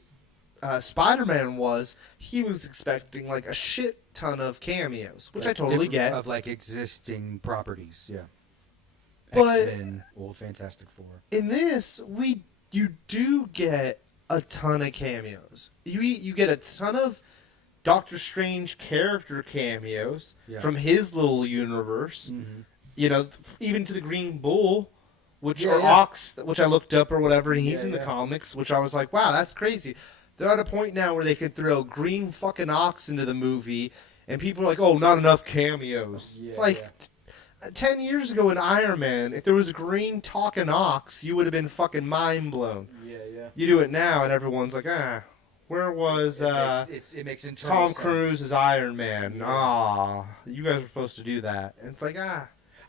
Spider-Man was, he was expecting like a shit ton of cameos, which I totally get. Of like existing properties, yeah. But X-Men, old Fantastic Four. In this, you do get a ton of cameos. You get a ton of Doctor Strange character cameos from his little universe. Mm-hmm. Even to the Green Bull, Ox, which I looked up or whatever, and he's in the comics, which I was like, wow, that's crazy. They're at a point now where they could throw Green fucking Ox into the movie, and people are like, oh, not enough cameos. It's like 10 years ago in Iron Man, if there was a green talking Ox, you would have been fucking mind blown. Yeah. You do it now, and everyone's like, where was it makes Tom Cruise as Iron Man? Yeah. You guys were supposed to do that. And it's like,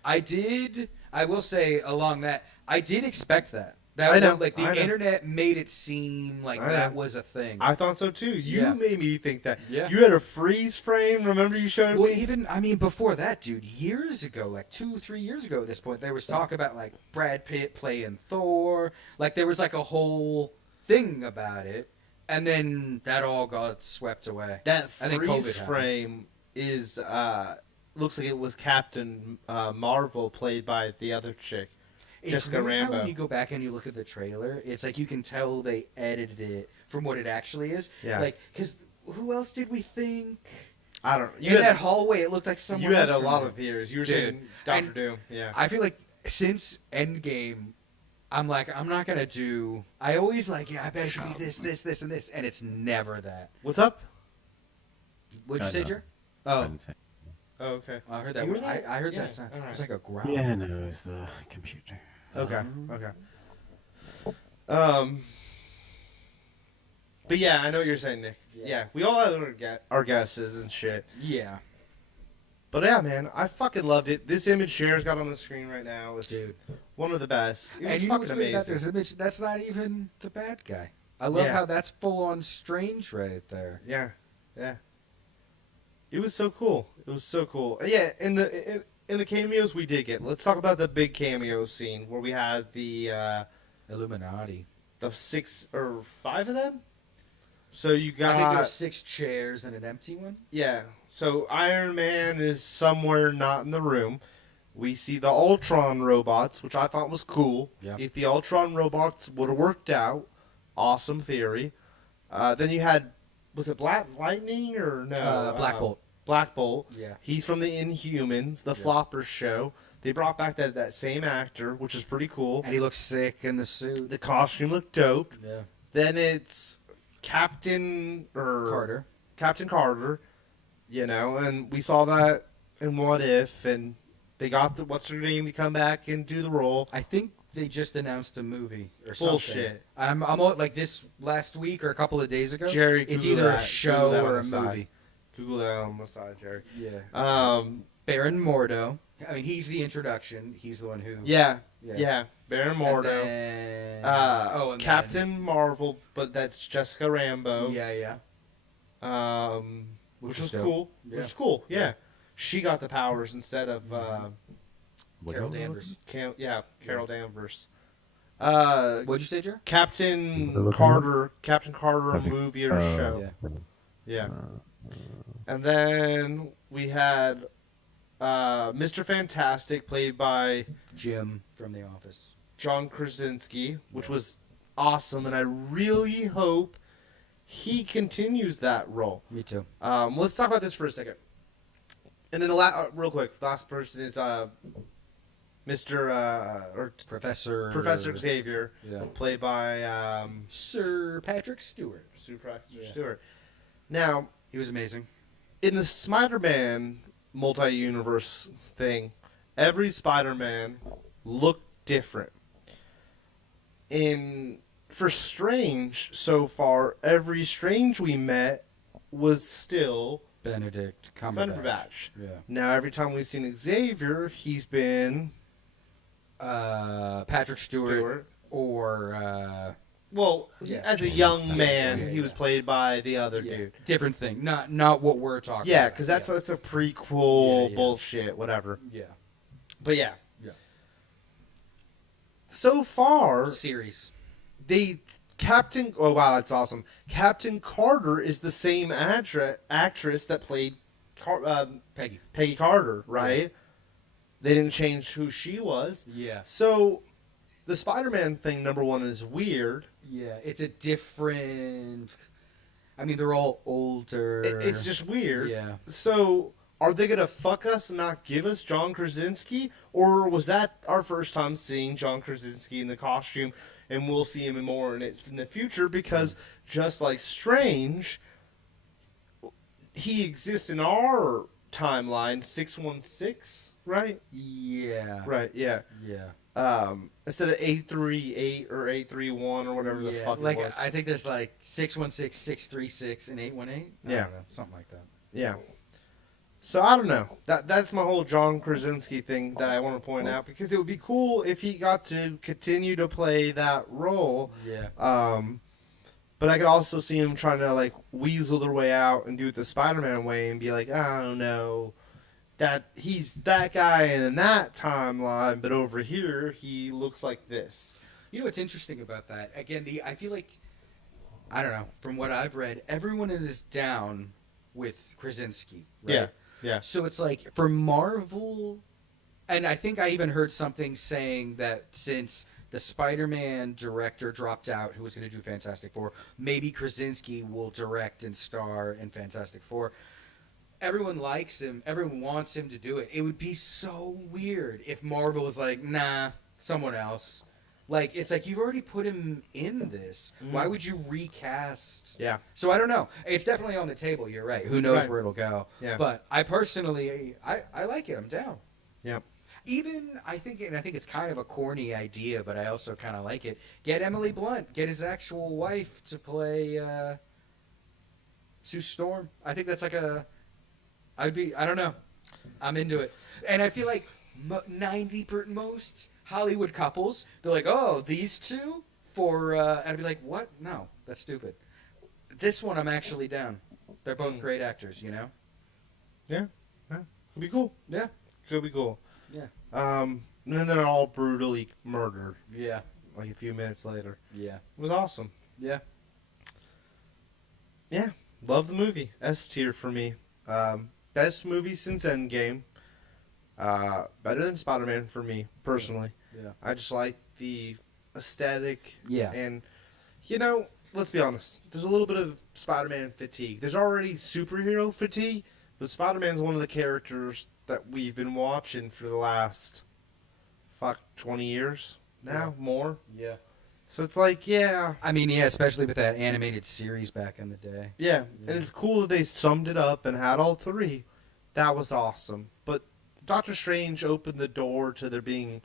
I will say along that, I did expect that. I know. Like the internet made it seem like that was a thing. I thought so too. You made me think that. Yeah. You had a freeze frame. Remember you showed me? Well, even before that, dude, years ago, like 2-3 years ago at this point, there was talk about like Brad Pitt playing Thor. Like there was like a whole thing about it, and then that all got swept away. That freeze frame is looks like it was Captain Marvel played by the other chick. Jessica Rambo. When you go back and you look at the trailer, it's like you can tell they edited it from what it actually is. Yeah. Like, because who else did we think? I don't know. In that hallway, it looked like someone You had else a lot of theories. You were saying Doctor Doom. Yeah. I feel like since Endgame, I'm like, I'm not going to do... I always like, I bet it could be this, and this, and it's never that. What's up? What'd you say, Jer? Oh, okay. I heard that. I heard that sound. Right. It was like a growl. Yeah, no, it was the computer. Okay. But yeah, I know what you're saying, Nick. Yeah, we all had our guesses and shit. Yeah. But yeah, man, I fucking loved it. This image Cher's got on the screen right now is one of the best. It was and you fucking know what's amazing. about this image? That's not even the bad guy. I love how that's full on Strange right there. Yeah. It was so cool. Yeah, in the cameos we did get. Let's talk about the big cameo scene where we had the Illuminati. the 6 or 5 of them. So you I think there were got 6 chairs and an empty one. yeah. So Iron Man is somewhere not in the room. We see the Ultron robots, which I thought was cool. Yeah. If the Ultron robots would have worked out, awesome theory. Then you had, was it Black Lightning or no? Black Bolt. Black Bolt. Yeah. He's from the Inhumans, the Flopper show. They brought back that same actor, which is pretty cool. And he looks sick in the suit. The costume looked dope. Yeah. Then it's Captain Carter, you know, and we saw that in What If, and they got the what's her name to come back and do the role. I think they just announced a movie or Bullshit. something. I'm like this last week or a couple of days ago. Jerry, it's Google either that. a show Google that or on a the side. movie. Google that on the side, Jerry. Yeah. Baron Mordo. I mean, he's the introduction. He's the one who. Yeah. Baron Mordo. And then, and Captain Marvel, but that's Jessica Rambeau. Yeah. Which is was dope. cool. Yeah. Which is cool. Yeah. She got the powers instead of Carol Danvers. Carol Danvers. What'd you say, Jer? Captain Carter, a movie or a show. Yeah. Yeah. And then we had Mr. Fantastic, played by Jim from The Office. John Krasinski, which was awesome, and I really hope he continues that role. Me too. Let's talk about this for a second. And then real quick, last person is Professor Xavier, played by Sir Patrick Stewart. Stewart. Now, he was amazing. In the Spider-Man multi-universe thing, every Spider-Man looked different. For Strange, so far, every Strange we met was still Benedict Cumberbatch. Yeah. Now, every time we've seen Xavier, he's been Patrick Stewart. Or as a young man, he was played by the other dude. Different thing, not what we're talking about. Yeah, because that's a prequel bullshit, whatever. Yeah. But yeah. So far, series. That's awesome. Captain Carter is the same actress that played Peggy Carter, right? Yeah. They didn't change who she was. Yeah. So the Spider-Man thing, number one, is weird. Yeah, it's a different. I mean, they're all older. It's just weird. Yeah. So, are they gonna fuck us and not give us John Krasinski, or was that our first time seeing John Krasinski in the costume, and we'll see him more in the future? Because just like Strange, he exists in our timeline, 616, right? Yeah. Right. Yeah. Yeah. Instead of 838 or 831 or whatever the fuck it was. I think there's like 616, 636, and 818. Yeah. I don't know, something like that. Yeah. So I don't know. That's my whole John Krasinski thing that I want to point out, because it would be cool if he got to continue to play that role. Yeah. But I could also see him trying to like weasel their way out and do it the Spider-Man way and be like, I don't know, that he's that guy in that timeline, but over here he looks like this. You know what's interesting about that? Again, I feel like, I don't know, from what I've read, everyone is down with Krasinski. Right? Yeah. So it's like, for Marvel, and I think I even heard something saying that since the Spider-Man director dropped out, who was going to do Fantastic Four, maybe Krasinski will direct and star in Fantastic Four. Everyone likes him. Everyone wants him to do it. It would be so weird if Marvel was like, nah, someone else. Like, it's like, you've already put him in this. Why would you recast? Yeah. So I don't know. It's definitely on the table. You're right. Who knows where it'll go? Yeah. But I personally, I like it. I'm down. Yeah. Even, I think it's kind of a corny idea, but I also kind of like it. Get Emily Blunt. Get his actual wife to play Sue Storm. I think that's like I don't know. I'm into it. And I feel like 90% most Hollywood couples, they're like, oh, these two for, and I'd be like, what? No, that's stupid. This one, I'm actually down. They're both great actors, you know? Yeah. Could be cool. Yeah. Could be cool. Yeah. And then they're all brutally murdered. Yeah. Like a few minutes later. Yeah. It was awesome. Yeah. Yeah, love the movie. S tier for me. Best movie since Endgame. Better than Spider-Man for me, personally. Yeah. I just like the aesthetic. Yeah. And, let's be honest. There's a little bit of Spider-Man fatigue. There's already superhero fatigue, but Spider-Man's one of the characters that we've been watching for the last, 20 years now, more. Yeah. So it's like, yeah. I mean, yeah, especially with that animated series back in the day. Yeah, and it's cool that they summed it up and had all three. That was awesome. But Doctor Strange opened the door to there being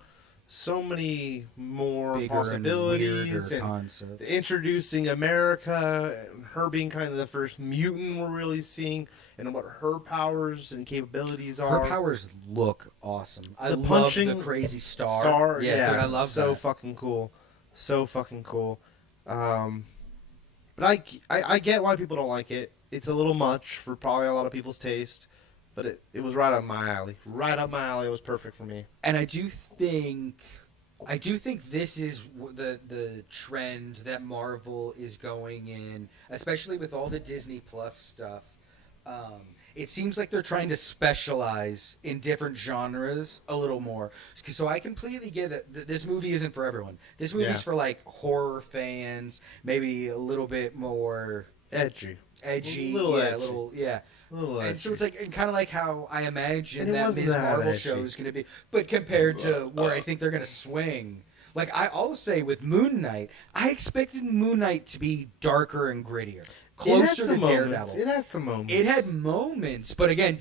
so many more Bigger possibilities and and concepts. introducing America and her being kind of the first mutant we're really seeing and what her powers and capabilities are. Her powers look awesome. I The love punching the crazy star. Yeah, dude, I love so that. fucking cool. So fucking cool. But I get why people don't like it. It's a little much for probably a lot of people's taste, but it was right up my alley. Right up my alley. It was perfect for me. And I do think this is the trend that Marvel is going in, especially with all the Disney Plus stuff. It seems like they're trying to specialize in different genres a little more. So I completely get that this movie isn't for everyone. This movie's for like horror fans, maybe a little bit more Edgy. edgy, Little yeah, edgy. little, yeah. A little And so it's like, and kind of like how I imagine And it that wasn't Ms. that Marvel edgy. show is going to be, but compared to where I think they're going to swing. Like I'll say with Moon Knight, I expected Moon Knight to be darker and grittier, closer to Daredevil. It had some moments. It had moments, but again,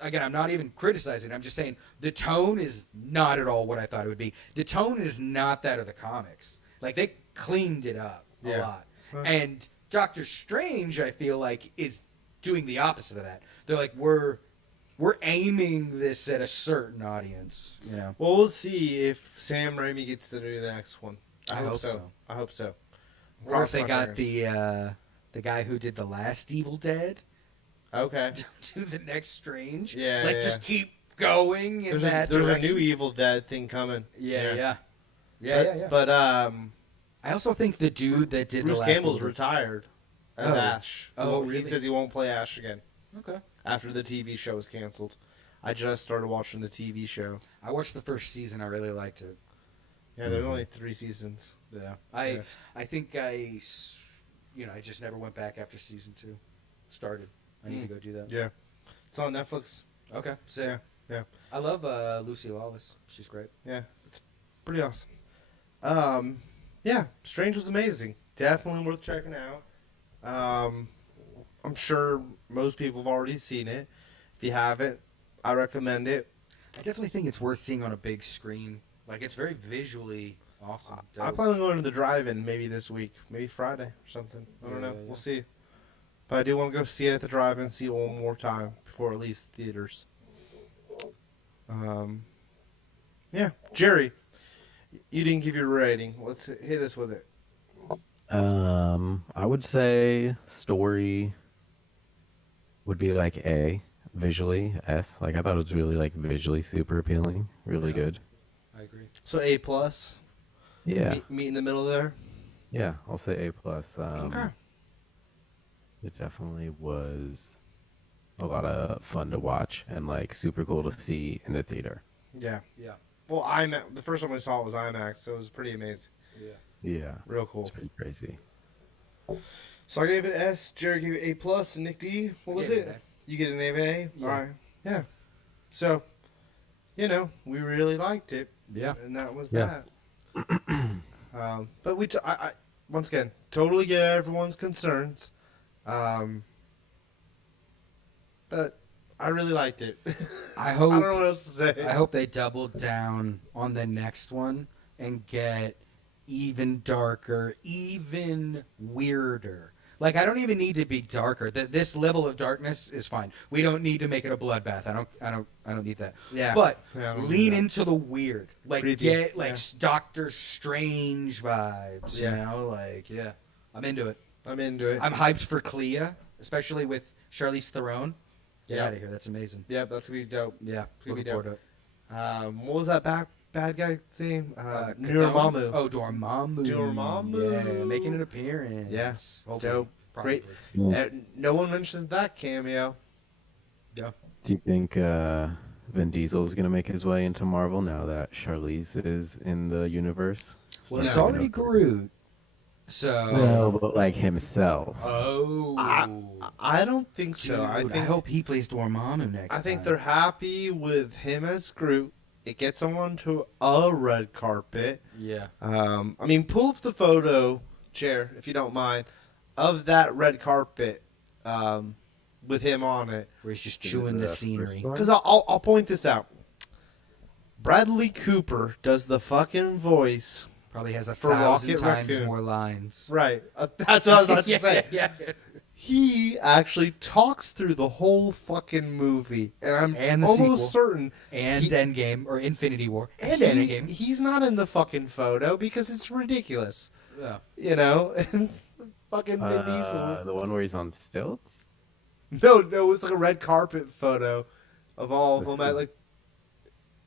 I'm not even criticizing. I'm just saying the tone is not at all what I thought it would be. The tone is not that of the comics. Like they cleaned it up a lot. And Doctor Strange, I feel like, is doing the opposite of that. They're like, we're aiming this at a certain audience. Yeah. Well, we'll see if Sam Raimi gets to do the next one. I hope so. I hope so. Or if Cross they my got fingers. the guy who did the last Evil Dead Okay. do the next Strange. Yeah, Like yeah. just keep going in that There's a direction. new Evil Dead thing coming. Yeah. But I also think the dude that did Bruce the last Campbell's Evil- retired as Oh. Ash. Oh, He really? says he won't play Ash again Okay. after the TV show is canceled. I just started watching the TV show. I watched the first season. I really liked it. Yeah, there's only 3 seasons. Yeah. Yeah. I think I just never went back after season 2 started. I need to go do that. Yeah. It's on Netflix. Okay. So Yeah. I love Lucy Lawless. She's great. Yeah. It's pretty awesome. Yeah, Strange was amazing. Definitely worth checking out. I'm sure most people have already seen it. If you haven't, I recommend it. I definitely think it's worth seeing on a big screen. Like it's very visually awesome. I dope. plan on going to the drive-in maybe this week, maybe Friday or something. I don't know. Yeah. We'll see. But I do want to go see it at the drive-in, see it one more time before it leaves theaters. Yeah, Jerry, you didn't give your rating. Let's hit us with it. I would say story would be like A, visually S. Like I thought it was really like visually super appealing, really good. I agree. So A plus. Yeah, Meet in the middle there. yeah, I'll say A plus. Okay. It definitely was a lot of fun to watch and like super cool to see in the theater. Yeah. Yeah. Well, the first time I saw it was IMAX, so it was pretty amazing. Yeah. Yeah, Real cool. it's pretty crazy. So I gave it S. Jerry gave it A plus, and Nick D. What was Gave it? it an You get an A. Yeah. All right. Yeah. So, we really liked it, Yeah. and that was Yeah. that. But I once again totally get everyone's concerns. But I really liked it. I I don't know hope what else to say. I hope they double down on the next one and get even darker, even weirder. Like I don't even need to be darker. This level of darkness is fine. We don't need to make it a bloodbath. I don't need that. Yeah. But Yeah, I don't lean need that. into the weird. Like Creepy. get like Yeah. Doctor Strange vibes. Yeah. You know, like yeah. I'm into it. I'm into it. I'm hyped for Clea, especially with Charlize Theron. Get Yeah. out of here. That's amazing. Yep, that's gonna be dope. Yeah. Gonna be Looking forward to it. What was that bad guy's name? Cthulhu? Dormammu. Oh, Dormammu. Dormammu. Yeah, making an appearance. Yes. Hopefully, Dope. probably. Great. Yeah. No one mentions that cameo. Yeah. Do you think Vin Diesel is going to make his way into Marvel now that Charlize is in the universe? Well, he's Starting already up- Groot. So. No, but like himself. Oh. I don't think Dude, so. I hope he plays Dormammu next I think time. they're happy with him as Groot. It gets him onto a red carpet. Yeah. I mean, pull up the photo, Chair, if you don't mind, of that red carpet with him on it. Where he's just Is it chewing the the scenery. first one? Because I'll point this out. Bradley Cooper does the fucking voice. Probably has For 1,000 Rocket times Raccoon. more lines. Right. That's what I was about to say. Yeah. He actually talks through the whole fucking movie. And I'm And the almost sequel. certain And He- Endgame, or Infinity War. And he- Endgame. he's not in the fucking photo because it's ridiculous. Yeah. You know? And fucking Vin Diesel. The one where he's on stilts? No, it was like a red carpet photo of all of them. Like,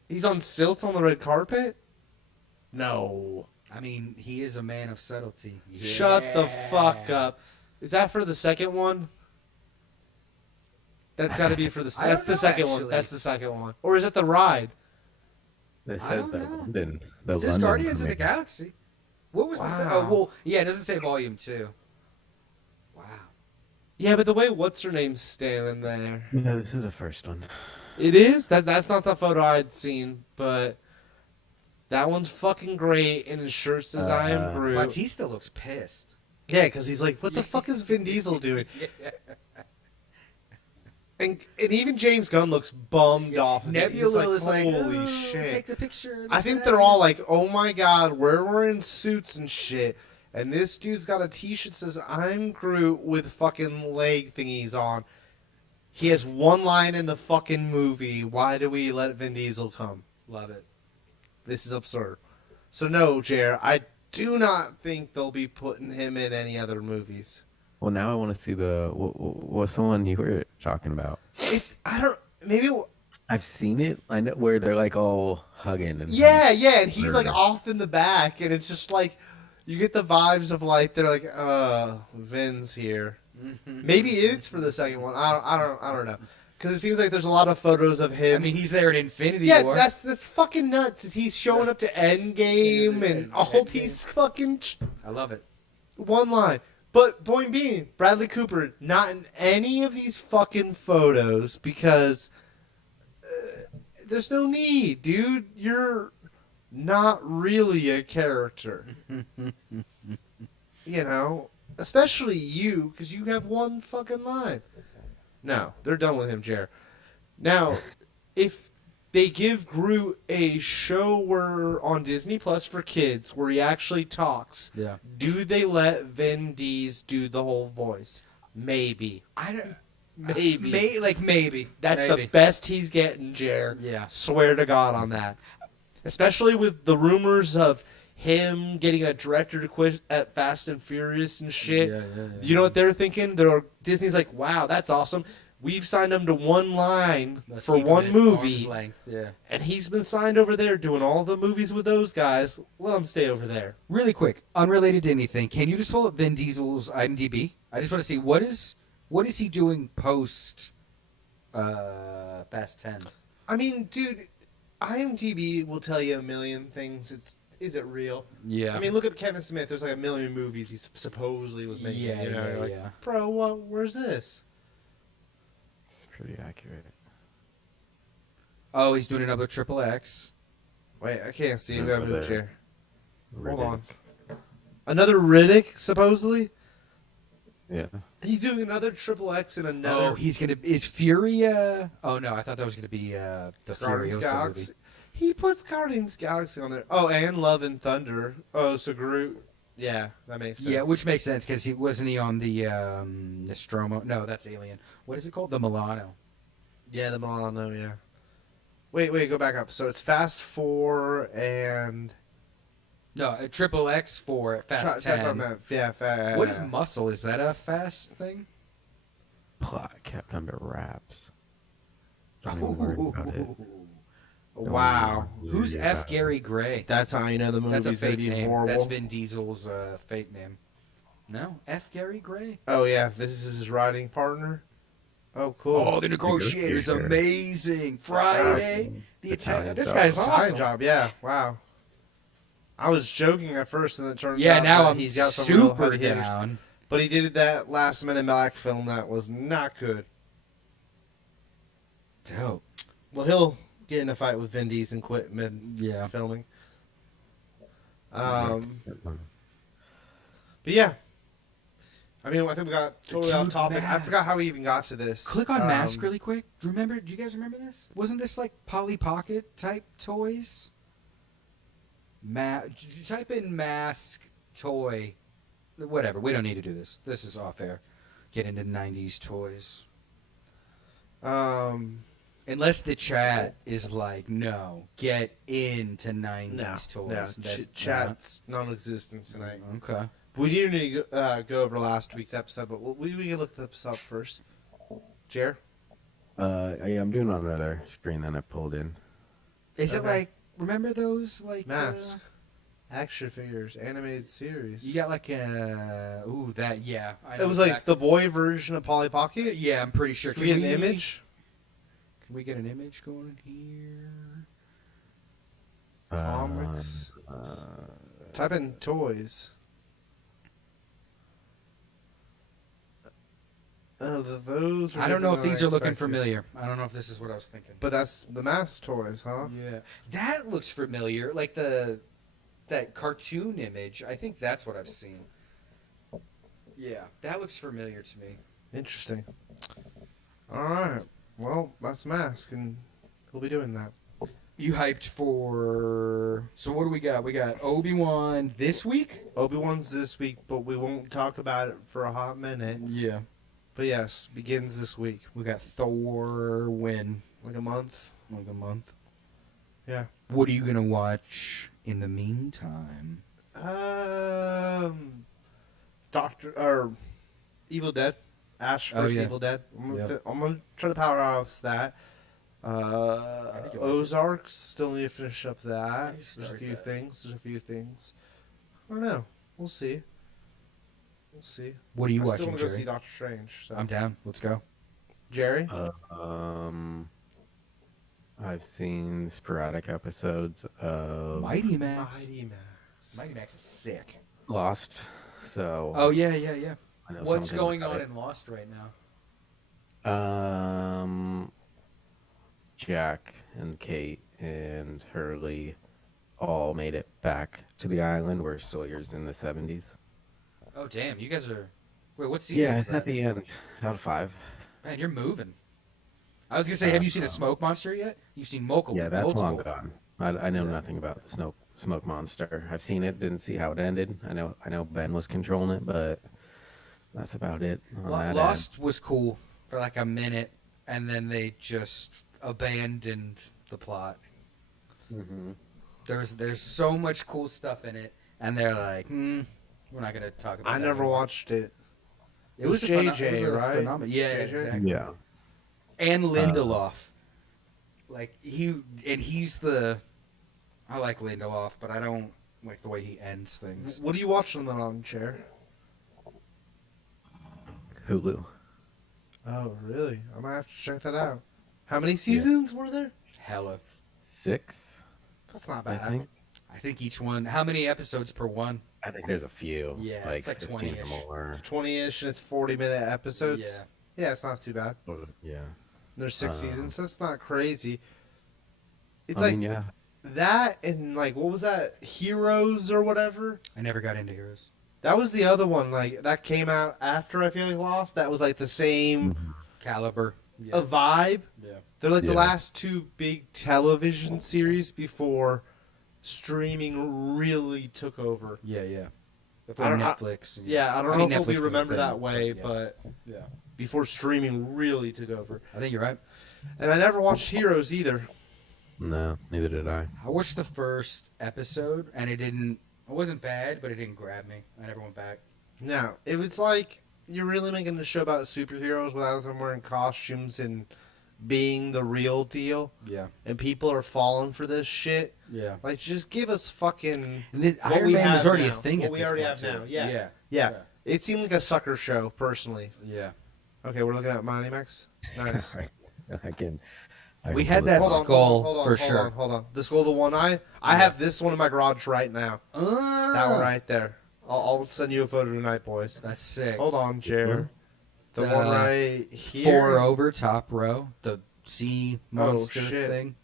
he's on stilts on the red carpet? No. I mean, he is a man of subtlety. Shut the Yeah. fuck up. Is that for the second one? That's got to be for the. I That's don't the know, second one. actually. That's the second one. Or is it the ride? It I says don't that know. London. The Is this London's Guardians of the making- Galaxy? What was the... Wow. Oh, well, yeah, it doesn't say Volume 2. Wow. Yeah, but the way what's her name's standing there. Yeah, this is the first one. It is. That's not the photo I'd seen, but that one's fucking great. And his shirt says "I am Groot." Bautista looks pissed. Yeah, because he's like, "What the fuck is Vin Diesel doing?" And even James Gunn looks bummed off. of it. He's Nebula is like, "Holy "Oh, shit!" take the picture. I let's think get they're out of all here." like, "Oh my god, we're wearing suits and shit." And this dude's got a T-shirt that says "I'm Groot" with fucking leg thingies on. He has one line in the fucking movie. Why do we let Vin Diesel come? Love it. This is absurd. So no, Jer, I do not think they'll be putting him in any other movies. Well, now I want to see what's the one you were talking about? I don't. Maybe. I've seen it. I know where they're like all hugging and Yeah, and he's like murder. off in the back, and it's just like you get the vibes of like they're like, Vin's here. Maybe it's for the second one. I don't know, because it seems like there's a lot of photos of him. I mean, he's there at Infinity yeah, War. that's fucking nuts. Is he's showing up to Endgame and all Endgame. these fucking I love it. one line. But point being, Bradley Cooper not in any of these fucking photos because there's no need, dude. You're not really a character. You know, especially you, because you have one fucking line. No, they're done with him, Jer. Now, if they give Groot a show where on Disney Plus for kids where he actually talks, Yeah. do they let Vin Diesel do the whole voice? Maybe. I don't. Maybe. Maybe. That's Maybe. the best he's getting, Jer. Yeah. Swear to God on that. Especially with the rumors of him getting a director to quit at Fast and Furious and shit. Yeah. You know what they're thinking? Disney's like, wow, that's awesome. We've signed him to one line Let's for keep one it at movie. arm's length. Yeah. And he's been signed over there doing all the movies with those guys. Let him stay over there. Really quick, unrelated to anything, can you just pull up Vin Diesel's IMDb? I just want to see what is he doing post Fast 10. I mean, dude, IMDb will tell you a million things. Is it real? Yeah. I mean, look at Kevin Smith. There's like a million movies he supposedly was making. Yeah, you know, yeah, you're like, yeah. Bro, where's this? It's pretty accurate. Oh, he's doing another Triple X. Wait, I can't see. You Yeah, gotta move there. chair. Hold Riddick. on. Another Riddick, supposedly. Yeah. He's doing another Triple X in another Oh, is Fury? Oh no, I thought that was gonna be the Guardians Furiosa Galaxy. movie. He puts Guardians Galaxy on there. Oh, and Love and Thunder. Oh, so Groot. Yeah, that makes sense. Yeah, which makes sense because he wasn't on the Nostromo. No, that's Alien. What is it called? The Milano. Yeah, the Milano. Yeah. Wait, go back up. So it's Fast 4 and No, Triple X for Fast 10. That's what I meant. Yeah, Fast. What is Muscle? Is that a Fast thing? Plot kept under wraps. Don't even worry about it. Wow. Who's Yeah. F. Gary Gray? That's how you know the That's a movie's gonna fake be name. horrible. That's Vin Diesel's fake name. No, F. Gary Gray. Oh yeah, this is his riding partner. Oh cool. Oh, The Negotiator's Negotiator. amazing. Friday, the Italian Italian. This Job. guy's Italian awesome. Job, yeah. Wow. I was joking at first, and it turned Yeah, out now that I'm he's got some real super heavy hitters. down. But he did that last minute black film that was not good. Dope. Well, he'll get in a fight with Vin Diesel and quit mid Yeah. filming. But yeah. I mean, I think we got totally off Dude, topic. I Mask. forgot how we even got to this. Click on Mask really quick. Do you guys remember this? Wasn't this like Polly Pocket type toys? Type in Mask toy. Whatever. We don't need to do this. This is off air. Get into 90s toys. Unless the chat is like, no, get into 90s toys. No, That's chat's non-existent tonight. Okay. We do need to go over last week's episode, but we can look this up first. Jer? Yeah, I'm doing it on another screen that I pulled in. Is it Okay. like, remember those? Like Mask. Action figures, animated series. You got like a yeah. I It know was like exactly. the boy version of Polly Pocket. Yeah, I'm pretty sure. Can we get an image? Can we get an image going here? Comics. Type in toys. Those. I don't know if different these than are I looking expected. familiar. I don't know if this is what I was thinking. But that's the Mask toys, huh? Yeah, that looks familiar. Like that cartoon image. I think that's what I've seen. Yeah, that looks familiar to me. Interesting. All right. Well, that's Mask, and he'll be doing that. You hyped for? So what do we got? We got Obi-Wan this week. Obi-Wan's this week, but we won't talk about it for a hot minute. Yeah. But yes, begins this week. We got Thor when? Like a month. Like a month. Yeah. What are you gonna watch in the meantime? Evil Dead. Ash Oh, vs. yeah. Evil Dead. I'm Yep. gonna try to power house that. think you'll like it. Ozarks, still need to finish up that. I There's a start few that. things. I don't know. We'll see. What are you I still watching, want to go Jerry? see Doctor Strange. So. I'm down. Let's go. Jerry? I've seen sporadic episodes of Mighty Max. Mighty Max. Mighty Max is sick. Lost. So Oh yeah. I know What's something going about on it. in Lost right now? Jack and Kate and Hurley all made it back to the island where Sawyer's in the 70s. Oh damn, you guys are. Wait, what season Yeah, is it's that? at the end. Out of 5. Man, you're moving. I was gonna say, have you seen the Smoke Monster yet? You've seen multiple. Yeah, that's long multiple. gone. I know Yeah. nothing about the smoke monster. I've seen it, didn't see how it ended. I know Ben was controlling it, but that's about it. on that end. Lost was cool for like a minute, and then they just abandoned the plot. Mhm. There's so much cool stuff in it, and they're like, we're not gonna talk about. I that never anymore. watched it. It was JJ, right? Yeah, JJ? exactly. Yeah. And Lindelof, like he's the. I like Lindelof, but I don't like the way he ends things. What are you watching on the armchair? Hulu. Oh, really? I might have to check that out. How many seasons were there? Hella. 6, That's not I bad. think. I think each one. How many episodes per one? I think there's a few. Yeah, like it's like 15 or 20-ish. more. 20-ish, and it's 40-minute episodes. Yeah. Yeah, it's not too bad. Yeah. There's 6 Um, seasons. That's not crazy. It's I like mean, yeah. that and like, what was that? Heroes or whatever? I never got into Heroes. That was the other one. Like, that came out after I feel like Lost. That was like the same Caliber. a vibe. Yeah. They're like the Yeah. last 2 big television series before streaming really took over. Yeah. I don't- Netflix. Yeah, I don't I know mean, if Netflix we is a remember thing, that way, but but yeah. before streaming really took over. I think you're right. And I never watched Heroes either. No, neither did I. I watched the first episode, and it wasn't bad, but it didn't grab me. I never went back. Now, if it's like you're really making a show about superheroes without them wearing costumes and being the real deal, Yeah. and people are falling for this shit. Yeah. Like, just give us fucking And this, what Iron we Man have was already now. a thing What at we this already point, have now. too. Yeah. Yeah. It seemed like a sucker show, personally. Yeah. Okay, we're looking at Mighty Max. Nice. I can We pull had this that up. skull for sure. Hold on. The skull, the one I have this one in my garage right now. That one right there. I'll send you a photo tonight, boys. That's sick. Hold on, Jared. The The one right here. 4 over, top row. The sea monster shit. thing.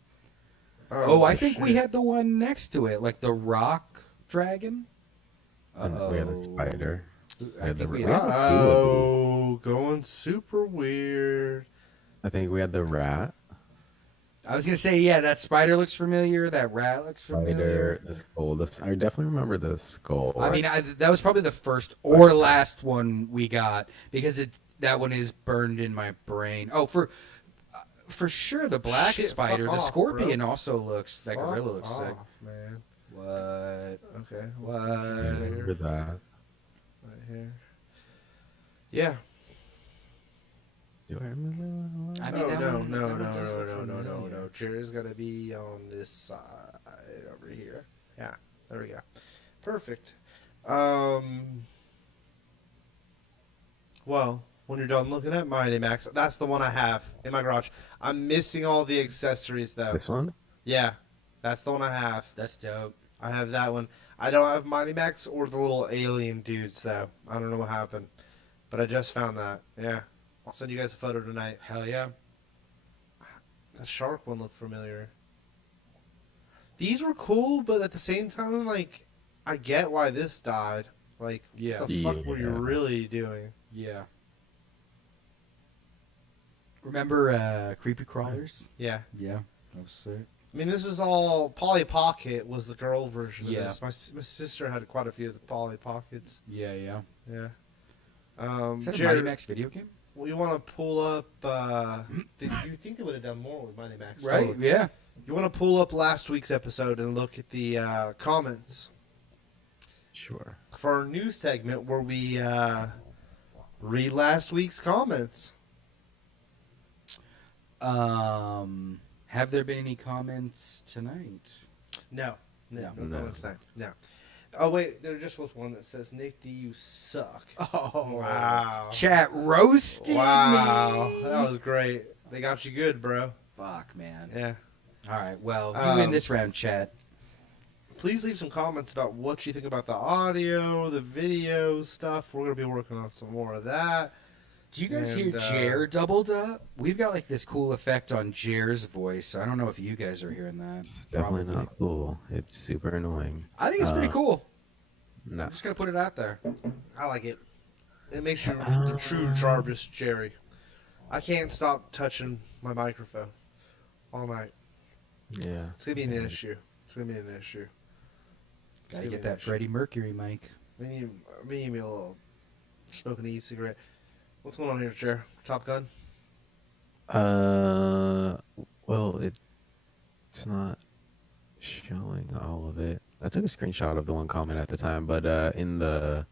Oh, I think we shit. had the one next to it, like the rock dragon. And we had the spider. I had think the we rat. had, Oh, going super weird. I think we had the rat. I was gonna say, yeah, that spider looks familiar. That rat looks familiar. Spider, the skull. I definitely remember the skull. I mean, that was probably the first or last one we got because that one is burned in my brain. Oh, for sure, the black Shit, spider, fuck the off, scorpion bro. also looks. That Fuck gorilla looks sick. off, man. What? Okay. What? I remember that. Right here. Yeah. Do I remember that? I mean, that one- that one does look familiar. no. Jared's got to be on this side over here. Yeah, there we go. Perfect. Well, when you're done looking at Mighty Max, that's the one I have in my garage. I'm missing all the accessories, though. This one? Yeah, that's the one I have. That's dope. I have that one. I don't have Mighty Max or the little alien dudes, though. I don't know what happened. But I just found that. Yeah. I'll send you guys a photo tonight. Hell yeah. The shark one looked familiar. These were cool, but at the same time, like, I get why this died. Like, Yeah. what the fuck were you Yeah. really doing? Yeah. Remember creepy crawlers? Yeah. Yeah. That was sick. I mean, this was all... Polly Pocket was the girl version Yeah. of this. My sister had quite a few of the Polly Pockets. Yeah, yeah. Yeah. Is that a Mighty Jared, Max video game? you want to pull up... you think they would have done more with Mighty Max? Right. Totally. Yeah. You want to pull up last week's episode and look at the comments Sure. for our new segment where we read last week's comments. Have there been any comments tonight? No No. comments tonight. No. Oh wait, there just was one that says, "Nick, do you suck?" Oh, Wow. Chat roasted Wow, me. that was great. They got you good, bro. Fuck, man. Yeah. All right, well, you win this round, chat. Please leave some comments about what you think about the audio, the video stuff. We're gonna be working on some more of that. Do you guys And, hear Jer doubled up? We've got like this cool effect on Jer's voice. I don't know if you guys are hearing that. Definitely Probably. not cool. It's super annoying. I think it's pretty cool. No. I'm just gonna put it out there. I like it. It makes you the true Jarvis Jerry. I can't stop touching my microphone all night. Yeah. It's gonna be an issue. It's gonna be an issue. It's Gotta gonna get be an that issue. Freddie Mercury mic. Me and me a little smoking the e-cigarette. What's going on here, Jer? Top Gun? Well, it's not showing all of it. I took a screenshot of the one comment at the time, but in the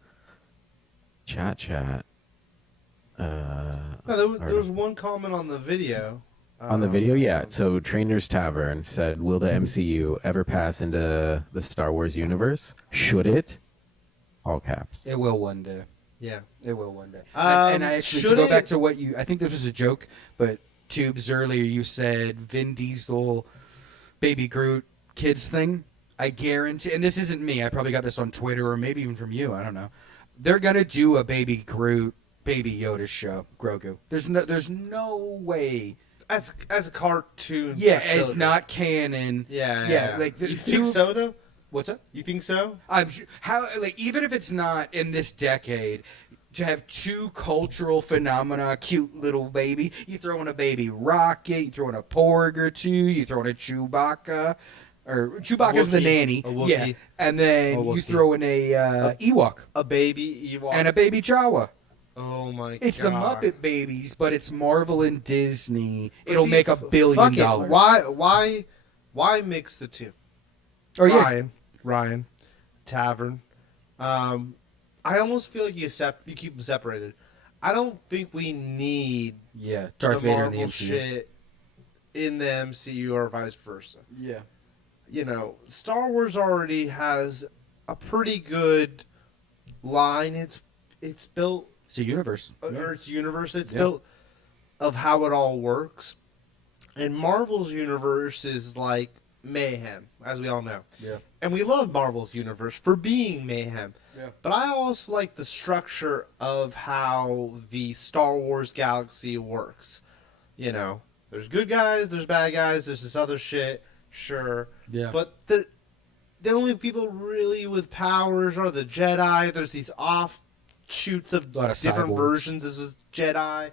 chat. No, there was one comment on the video. On the video, yeah. So Trainer's Tavern said, "Will the MCU ever pass into the Star Wars universe? Should it?" All caps. It will one day. Yeah. It will one day. Um, and I actually, to should go it- back to what I think this was a joke, but Tubes earlier you said Vin Diesel, Baby Groot, kids thing. I guarantee, and this isn't me, I probably got this on Twitter or maybe even from you, I don't know. They're going to do a Baby Groot, Baby Yoda show, Grogu. There's no way. As a cartoon. Yeah, for it's children. not canon. Yeah. like the you think two- so though? What's up? You think so? I'm sure, even if it's not in this decade, to have two cultural phenomena, cute little baby, you throw in a baby rocket, you throw in a Porg or two, you throw in a Chewbacca, or Chewbacca's the Wookiee. nanny, A Wookiee. yeah, and then A you Wookiee. throw in a Ewok A baby Ewok. and a baby Jawa. Oh my It's god. the Muppet Babies, but it's Marvel and Disney. But It'll see, make $1 billion. fuck it. Why mix the two? Oh yeah, Ryan, Tavern. I almost feel like you keep them separated. I don't think we need yeah. the Darth Vader in Marvel the MCU. shit in the MCU or vice versa. Yeah. You know, Star Wars already has a pretty good line. It's built, It's a universe. or its universe. It's Yeah. built of how it all works. And Marvel's universe is like mayhem, as we all know. Yeah. And we love Marvel's universe for being mayhem. Yeah. But I also like the structure of how the Star Wars galaxy works. You know, there's good guys, there's bad guys, there's this other shit, sure. Yeah. But the only people really with powers are the Jedi. There's these offshoots of A lot of different cyborgs. versions of this Jedi.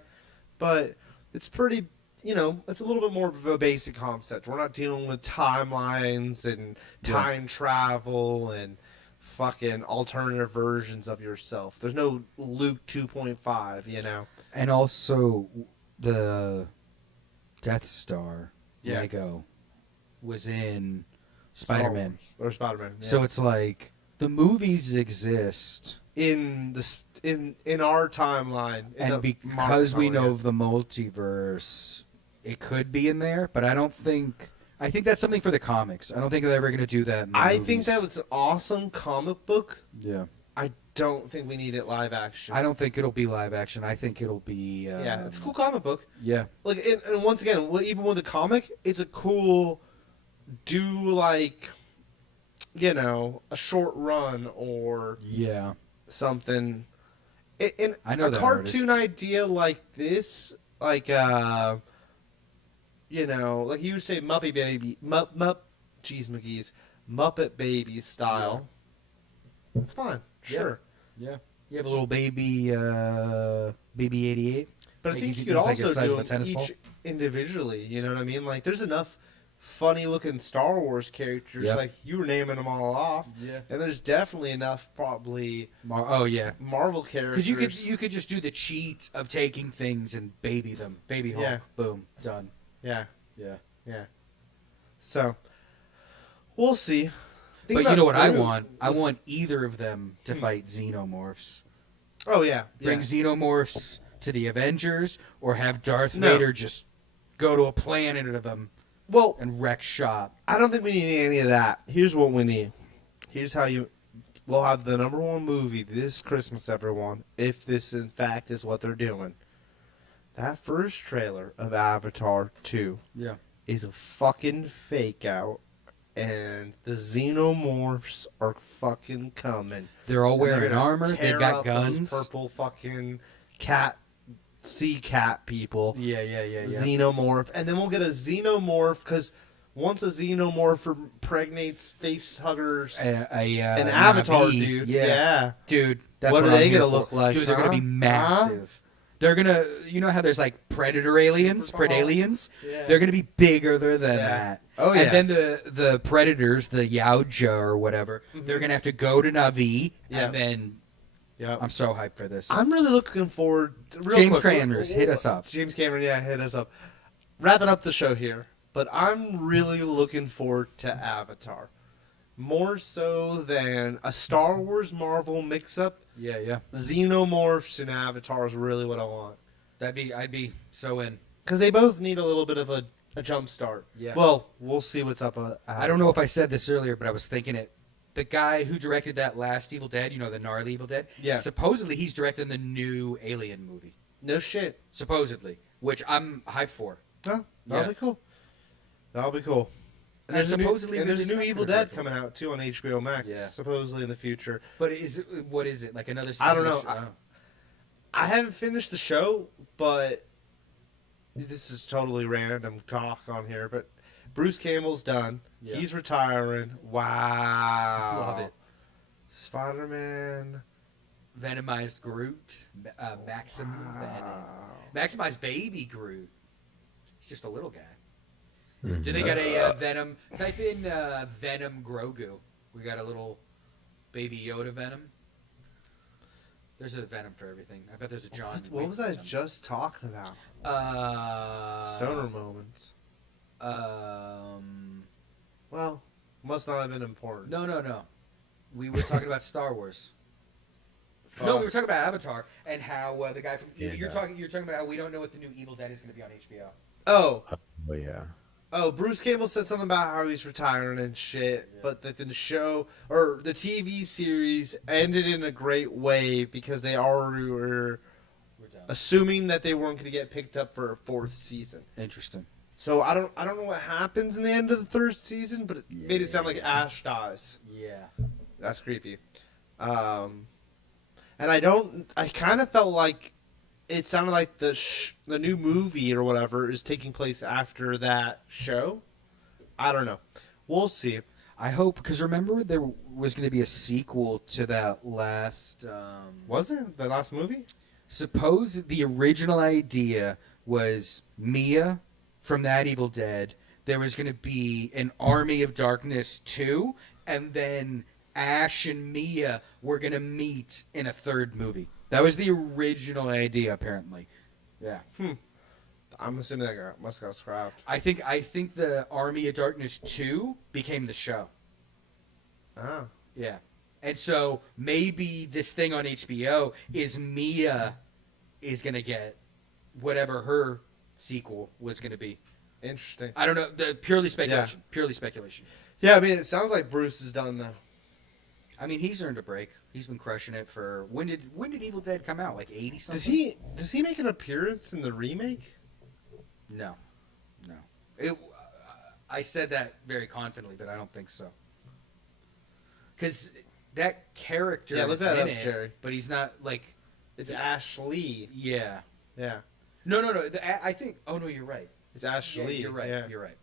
But it's pretty, you know, it's a little bit more of a basic concept. We're not dealing with timelines and time travel and fucking alternative versions of yourself. There's no Luke 2.5, you know. And also, the Death Star Lego was in Spider-Man. Or Spider-Man. Yeah. So it's like the movies exist, in our timeline, in and the because Marvel we timeline, know yeah. of the multiverse, it could be in there. But I don't think. I think that's something for the comics. I don't think they're ever going to do that. In the I movies. think that was an awesome comic book. Yeah. I don't think we need it live action. I don't think it'll be live action. I think it'll be. Yeah, it's a cool comic book. Yeah. Like, and once again, even with the comic, it's a cool, like, you know, a short run or Yeah. something. In I know a that cartoon artist. idea like this, like you know, like you would say Muppet Baby, Cheese McGee's Muppet Baby style. It's fine, sure. Yeah. You have a little baby, baby 88. But I Like, think he's- you could he's like the also size do of a them tennis ball. each individually. You know what I mean? Like, there's enough funny-looking Star Wars characters. Yep. Like, you were naming them all off. Yeah. And there's definitely enough, probably, Oh yeah. Marvel characters. Because you could just do the cheat of taking things and baby them, baby Hulk, Yeah. boom, done. Yeah, Yeah. yeah. So, we'll see. Think But you about know what I Groot. want? I want either of them to fight xenomorphs. Oh, yeah. Bring yeah. xenomorphs to the Avengers, or have Darth No. Vader just go to a planet of them Well, and wreck shop. I don't think we need any of that. Here's what we need. Here's how we'll have the #1 movie this Christmas, everyone, if this in fact is what they're doing. That first trailer of Avatar 2 Yeah. is a fucking fake out, and the xenomorphs are fucking coming. They're all And they're wearing gonna armor. tear They've got up those guns. purple fucking sea cat people. Yeah. Xenomorph, and then we'll get a xenomorph because once a xenomorph impregnates face huggers, an Avatar Navi. dude, Yeah. Dude, that's What are I'm they here gonna for. look like, Dude, they're gonna be huh? massive. They're gonna, you know how there's like predator aliens, Super tall. predaliens? Yeah. They're gonna be bigger than Yeah. that. Oh, yeah. And then the predators, the Yaoja or whatever, they're gonna have to go to Navi, Yeah. and then Yep. I'm so hyped for this. I'm really looking forward. Real James quick, Cramer's, hit us up. James Cameron, yeah, hit us up. Wrapping up the show here, but I'm really looking forward to Avatar, more so than a Star Wars Marvel mix-up. Yeah. Xenomorphs and Avatar is really what I want. I'd be so in. Because they both need a little bit of a jump start. Yeah. Well, we'll see what's up. I don't know if I said this earlier, but I was thinking it. The guy who directed that last Evil Dead, you know, the gnarly Evil Dead. Yeah. Supposedly he's directing the new Alien movie. No shit. Supposedly, which I'm hyped for. No, that'll Yeah. be cool. That'll be cool. And there's supposedly there's a Ridley new Scott's Evil gonna Dead direct it. coming out too on HBO Max. Yeah. Supposedly in the future. But what is it? Like another season? I don't of know. the show? I haven't finished the show, but this is totally random talk on here. But Bruce Campbell's done. Yeah. He's retiring. Wow. Love it. Spider-Man. Venomized Groot, Maxim Venom, Maximized Baby Groot. He's just a little guy. Do they got a Venom? Type in Venom Grogu. We got a little baby Yoda Venom. There's a Venom for everything. I bet there's a John. What was I Venom. just talking about? Stoner moments. Well, must not have been important. No. We were talking about Star Wars. No, we were talking about Avatar and how the guy from Yeah, you're talking about how we don't know what the new Evil Dead is going to be on HBO. Oh, Oh yeah. oh, Bruce Campbell said something about how he's retiring and shit, but that the show or the TV series ended in a great way because they already were assuming that they weren't going to get picked up for a fourth season. Interesting. So I don't know what happens in the end of the third season, but it made it sound like Ash dies. Yeah. That's creepy. And I kind of felt like it sounded like the new movie or whatever is taking place after that show. I don't know. We'll see. I hope, because remember there was going to be a sequel to that last... Was there the last movie? Suppose the original idea was Mia from That Evil Dead. There was going to be an Army of Darkness 2, and then Ash and Mia were going to meet in a third movie. That was the original idea, apparently. Yeah. I'm assuming that must got scrapped. I think the Army of Darkness 2 became the show. Ah. Yeah. And so maybe this thing on HBO is Mia is going to get whatever her sequel was going to be. Interesting. I don't know. Purely speculation. Yeah. Purely speculation. Yeah, I mean, it sounds like Bruce is done, though. I mean, he's earned a break. He's been crushing it for... When did Evil Dead come out? Like 80-something? Does he make an appearance in the remake? No. I said that very confidently, but I don't think so. Because that character look is that in up, it, Jerry. but he's not like... It's Ashley. Yeah. Yeah. No. I think... Oh, no, you're right. It's Ashley. Yeah, you're right. Yeah. You're right.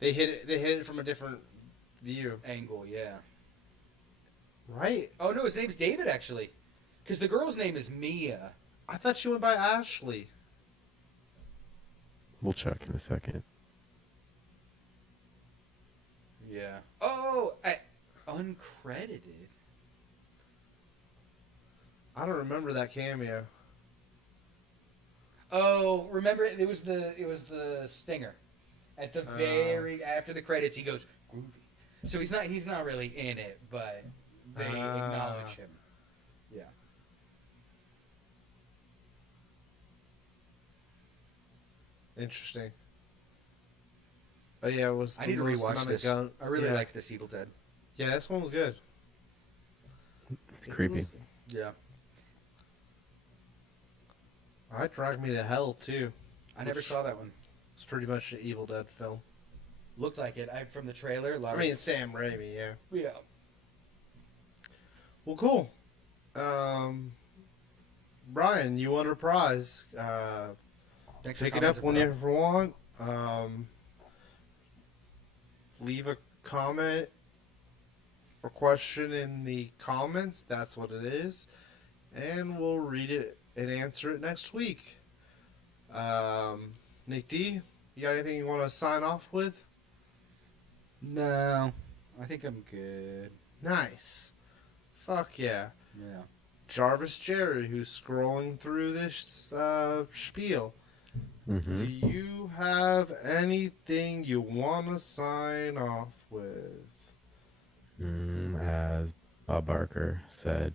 They hit it from a different view. Angle, yeah. Right? Oh, no, his name's David, actually. Because the girl's name is Mia. I thought she went by Ashley. We'll check in a second. Yeah. Oh, uncredited. I don't remember that cameo. Oh, remember it was the stinger. At the very after the credits he goes groovy. So he's not really in it, but they acknowledge him. Yeah. Interesting. Oh yeah, it was. I need to rewatch this. I really like this Evil Dead. Yeah, this one was good. It's creepy. Yeah. That dragged me to hell too. I never saw that one. It's pretty much an Evil Dead film. Looked like it. From the trailer. I mean, Sam Raimi, yeah. Yeah. Well, cool. Brian, you won a prize. Pick it up when you ever want. Leave a comment or question in the comments. That's what it is. And we'll read it and answer it next week. Nick D, you got anything you want to sign off with? No. I think I'm good. Nice. Fuck yeah. Yeah. Jarvis Jerry, who's scrolling through this spiel. Mm-hmm. Do you have anything you want to sign off with? As Bob Barker said,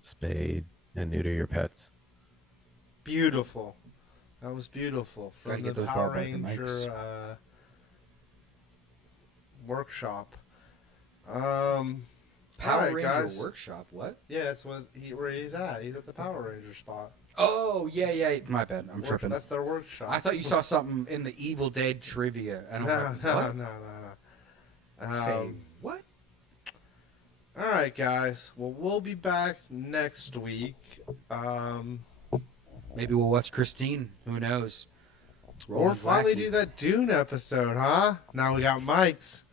spade and neuter your pets. Beautiful. That was beautiful. Gotta From get the those Power Bob Barker Ranger mics. workshop. Power Alright, Ranger guys. Workshop. What? Yeah, that's where he's at. He's at the Power Ranger spot. Oh yeah. My bad. I'm tripping. That's their workshop. I thought you saw something in the Evil Dead trivia, and I was like, "What?" No. Say what? All right, guys. Well, we'll be back next week. Maybe we'll watch Christine. Who knows? Or finally do that Dune episode, huh? Now we got mics.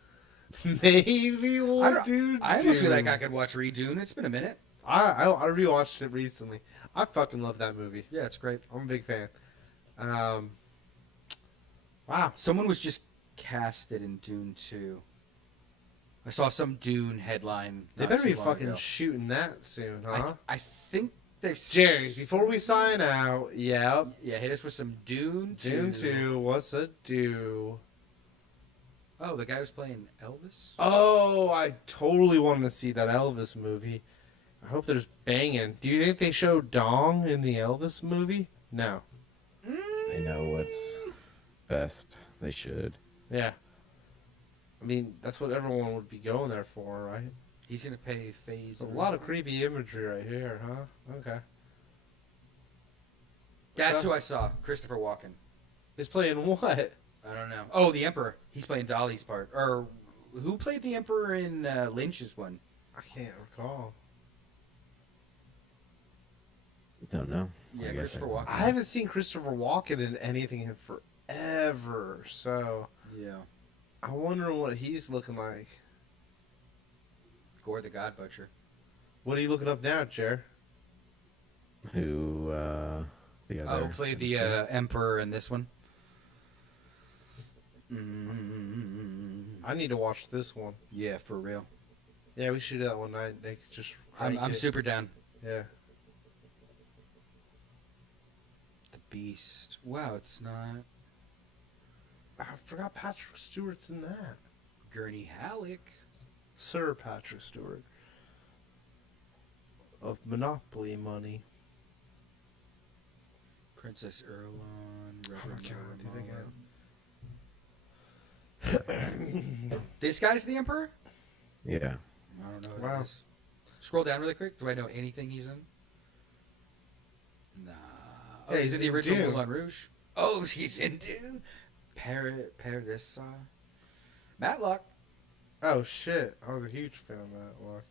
Maybe we'll do Dune. I almost feel like I could watch Redune. It's been a minute. I rewatched it recently. I fucking love that movie. Yeah, it's great. I'm a big fan. Wow. Someone was just casted in Dune 2. I saw some Dune headline. They not better be too long fucking ago. shooting that soon, huh? I think they. Jerry, before we sign out, yeah, hit us with some Dune 2. Dune 2, what's a do? Oh, the guy who's playing Elvis? Oh, I totally want to see that Elvis movie. I hope there's banging. Do you think they show Dong in the Elvis movie? No. I know what's best. They should. Yeah. I mean, that's what everyone would be going there for, right? He's gonna pay Phase. A lot of creepy imagery right here, huh? Okay. That's So- who I saw. Christopher Walken. He's playing what? I don't know. Oh, the Emperor. He's playing Dolly's part. Or who played the Emperor in Lynch's one? I can't recall. Don't know. Yeah, I guess Christopher Walken. I haven't seen Christopher Walken in anything in forever, so Yeah. I wonder what he's looking like. Gore the God Butcher. What are you looking up now, Jer? Who the other? Oh, who played the Emperor in this one? I need to watch this one. Yeah, for real. Yeah, we should do that one night, Nick. Just I'm crank it. super down. Yeah. The Beast. Wow, it's not I forgot Patrick Stewart's in that. Gurney Halleck. Sir Patrick Stewart. Of Monopoly money. Princess Erlon. Oh my god, dude, This guy's the Emperor? Yeah. I don't know what Wow. it is. Scroll down really quick. Do I know anything he's in? Nah. Oh, Yeah, he's he's in the in original Dune. Moulin Rouge. Oh, he's in Dune. Paradisa. Matlock. Oh shit! I was a huge fan of that. Like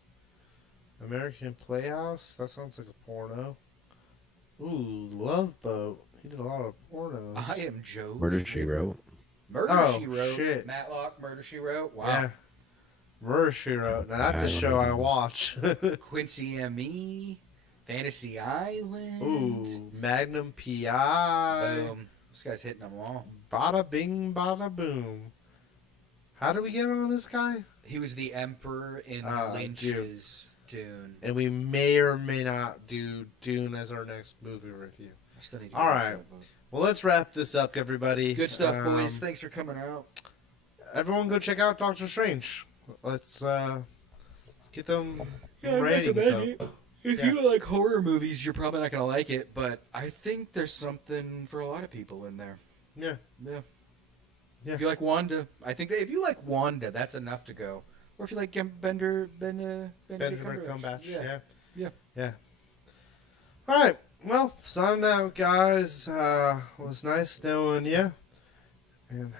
American Playhouse. That sounds like a porno. Ooh, Love Boat. He did a lot of pornos. I am Joe. Murder She Wrote. Murder Oh, She Wrote. shit. Matlock. Murder She Wrote. Wow. Yeah. Murder She Wrote. Now that's a I don't show I know. watch. Quincy M.E. Fantasy Island. Ooh, Magnum PI. Boom. This guy's hitting them all. Bada bing, bada boom. How do we get on this guy? He was the Emperor in Ah, Lynch's Dune. And we may or may not do Dune as our next movie review. I still need to All go right. back up. Well, let's wrap this up, everybody. Good stuff, boys. Thanks for coming out. Everyone go check out Doctor Strange. Let's get them Yeah, I ratings recommend up. If Yeah. you like horror movies, you're probably not gonna like it, but I think there's something for a lot of people in there. Yeah. Yeah. Yeah. If you like Wanda, I think that if you like Wanda, that's enough to go. Or if you like Benedict Cumberbatch. Yeah. Yeah. Yeah. All right. Well, signing out, guys. It was nice knowing you. And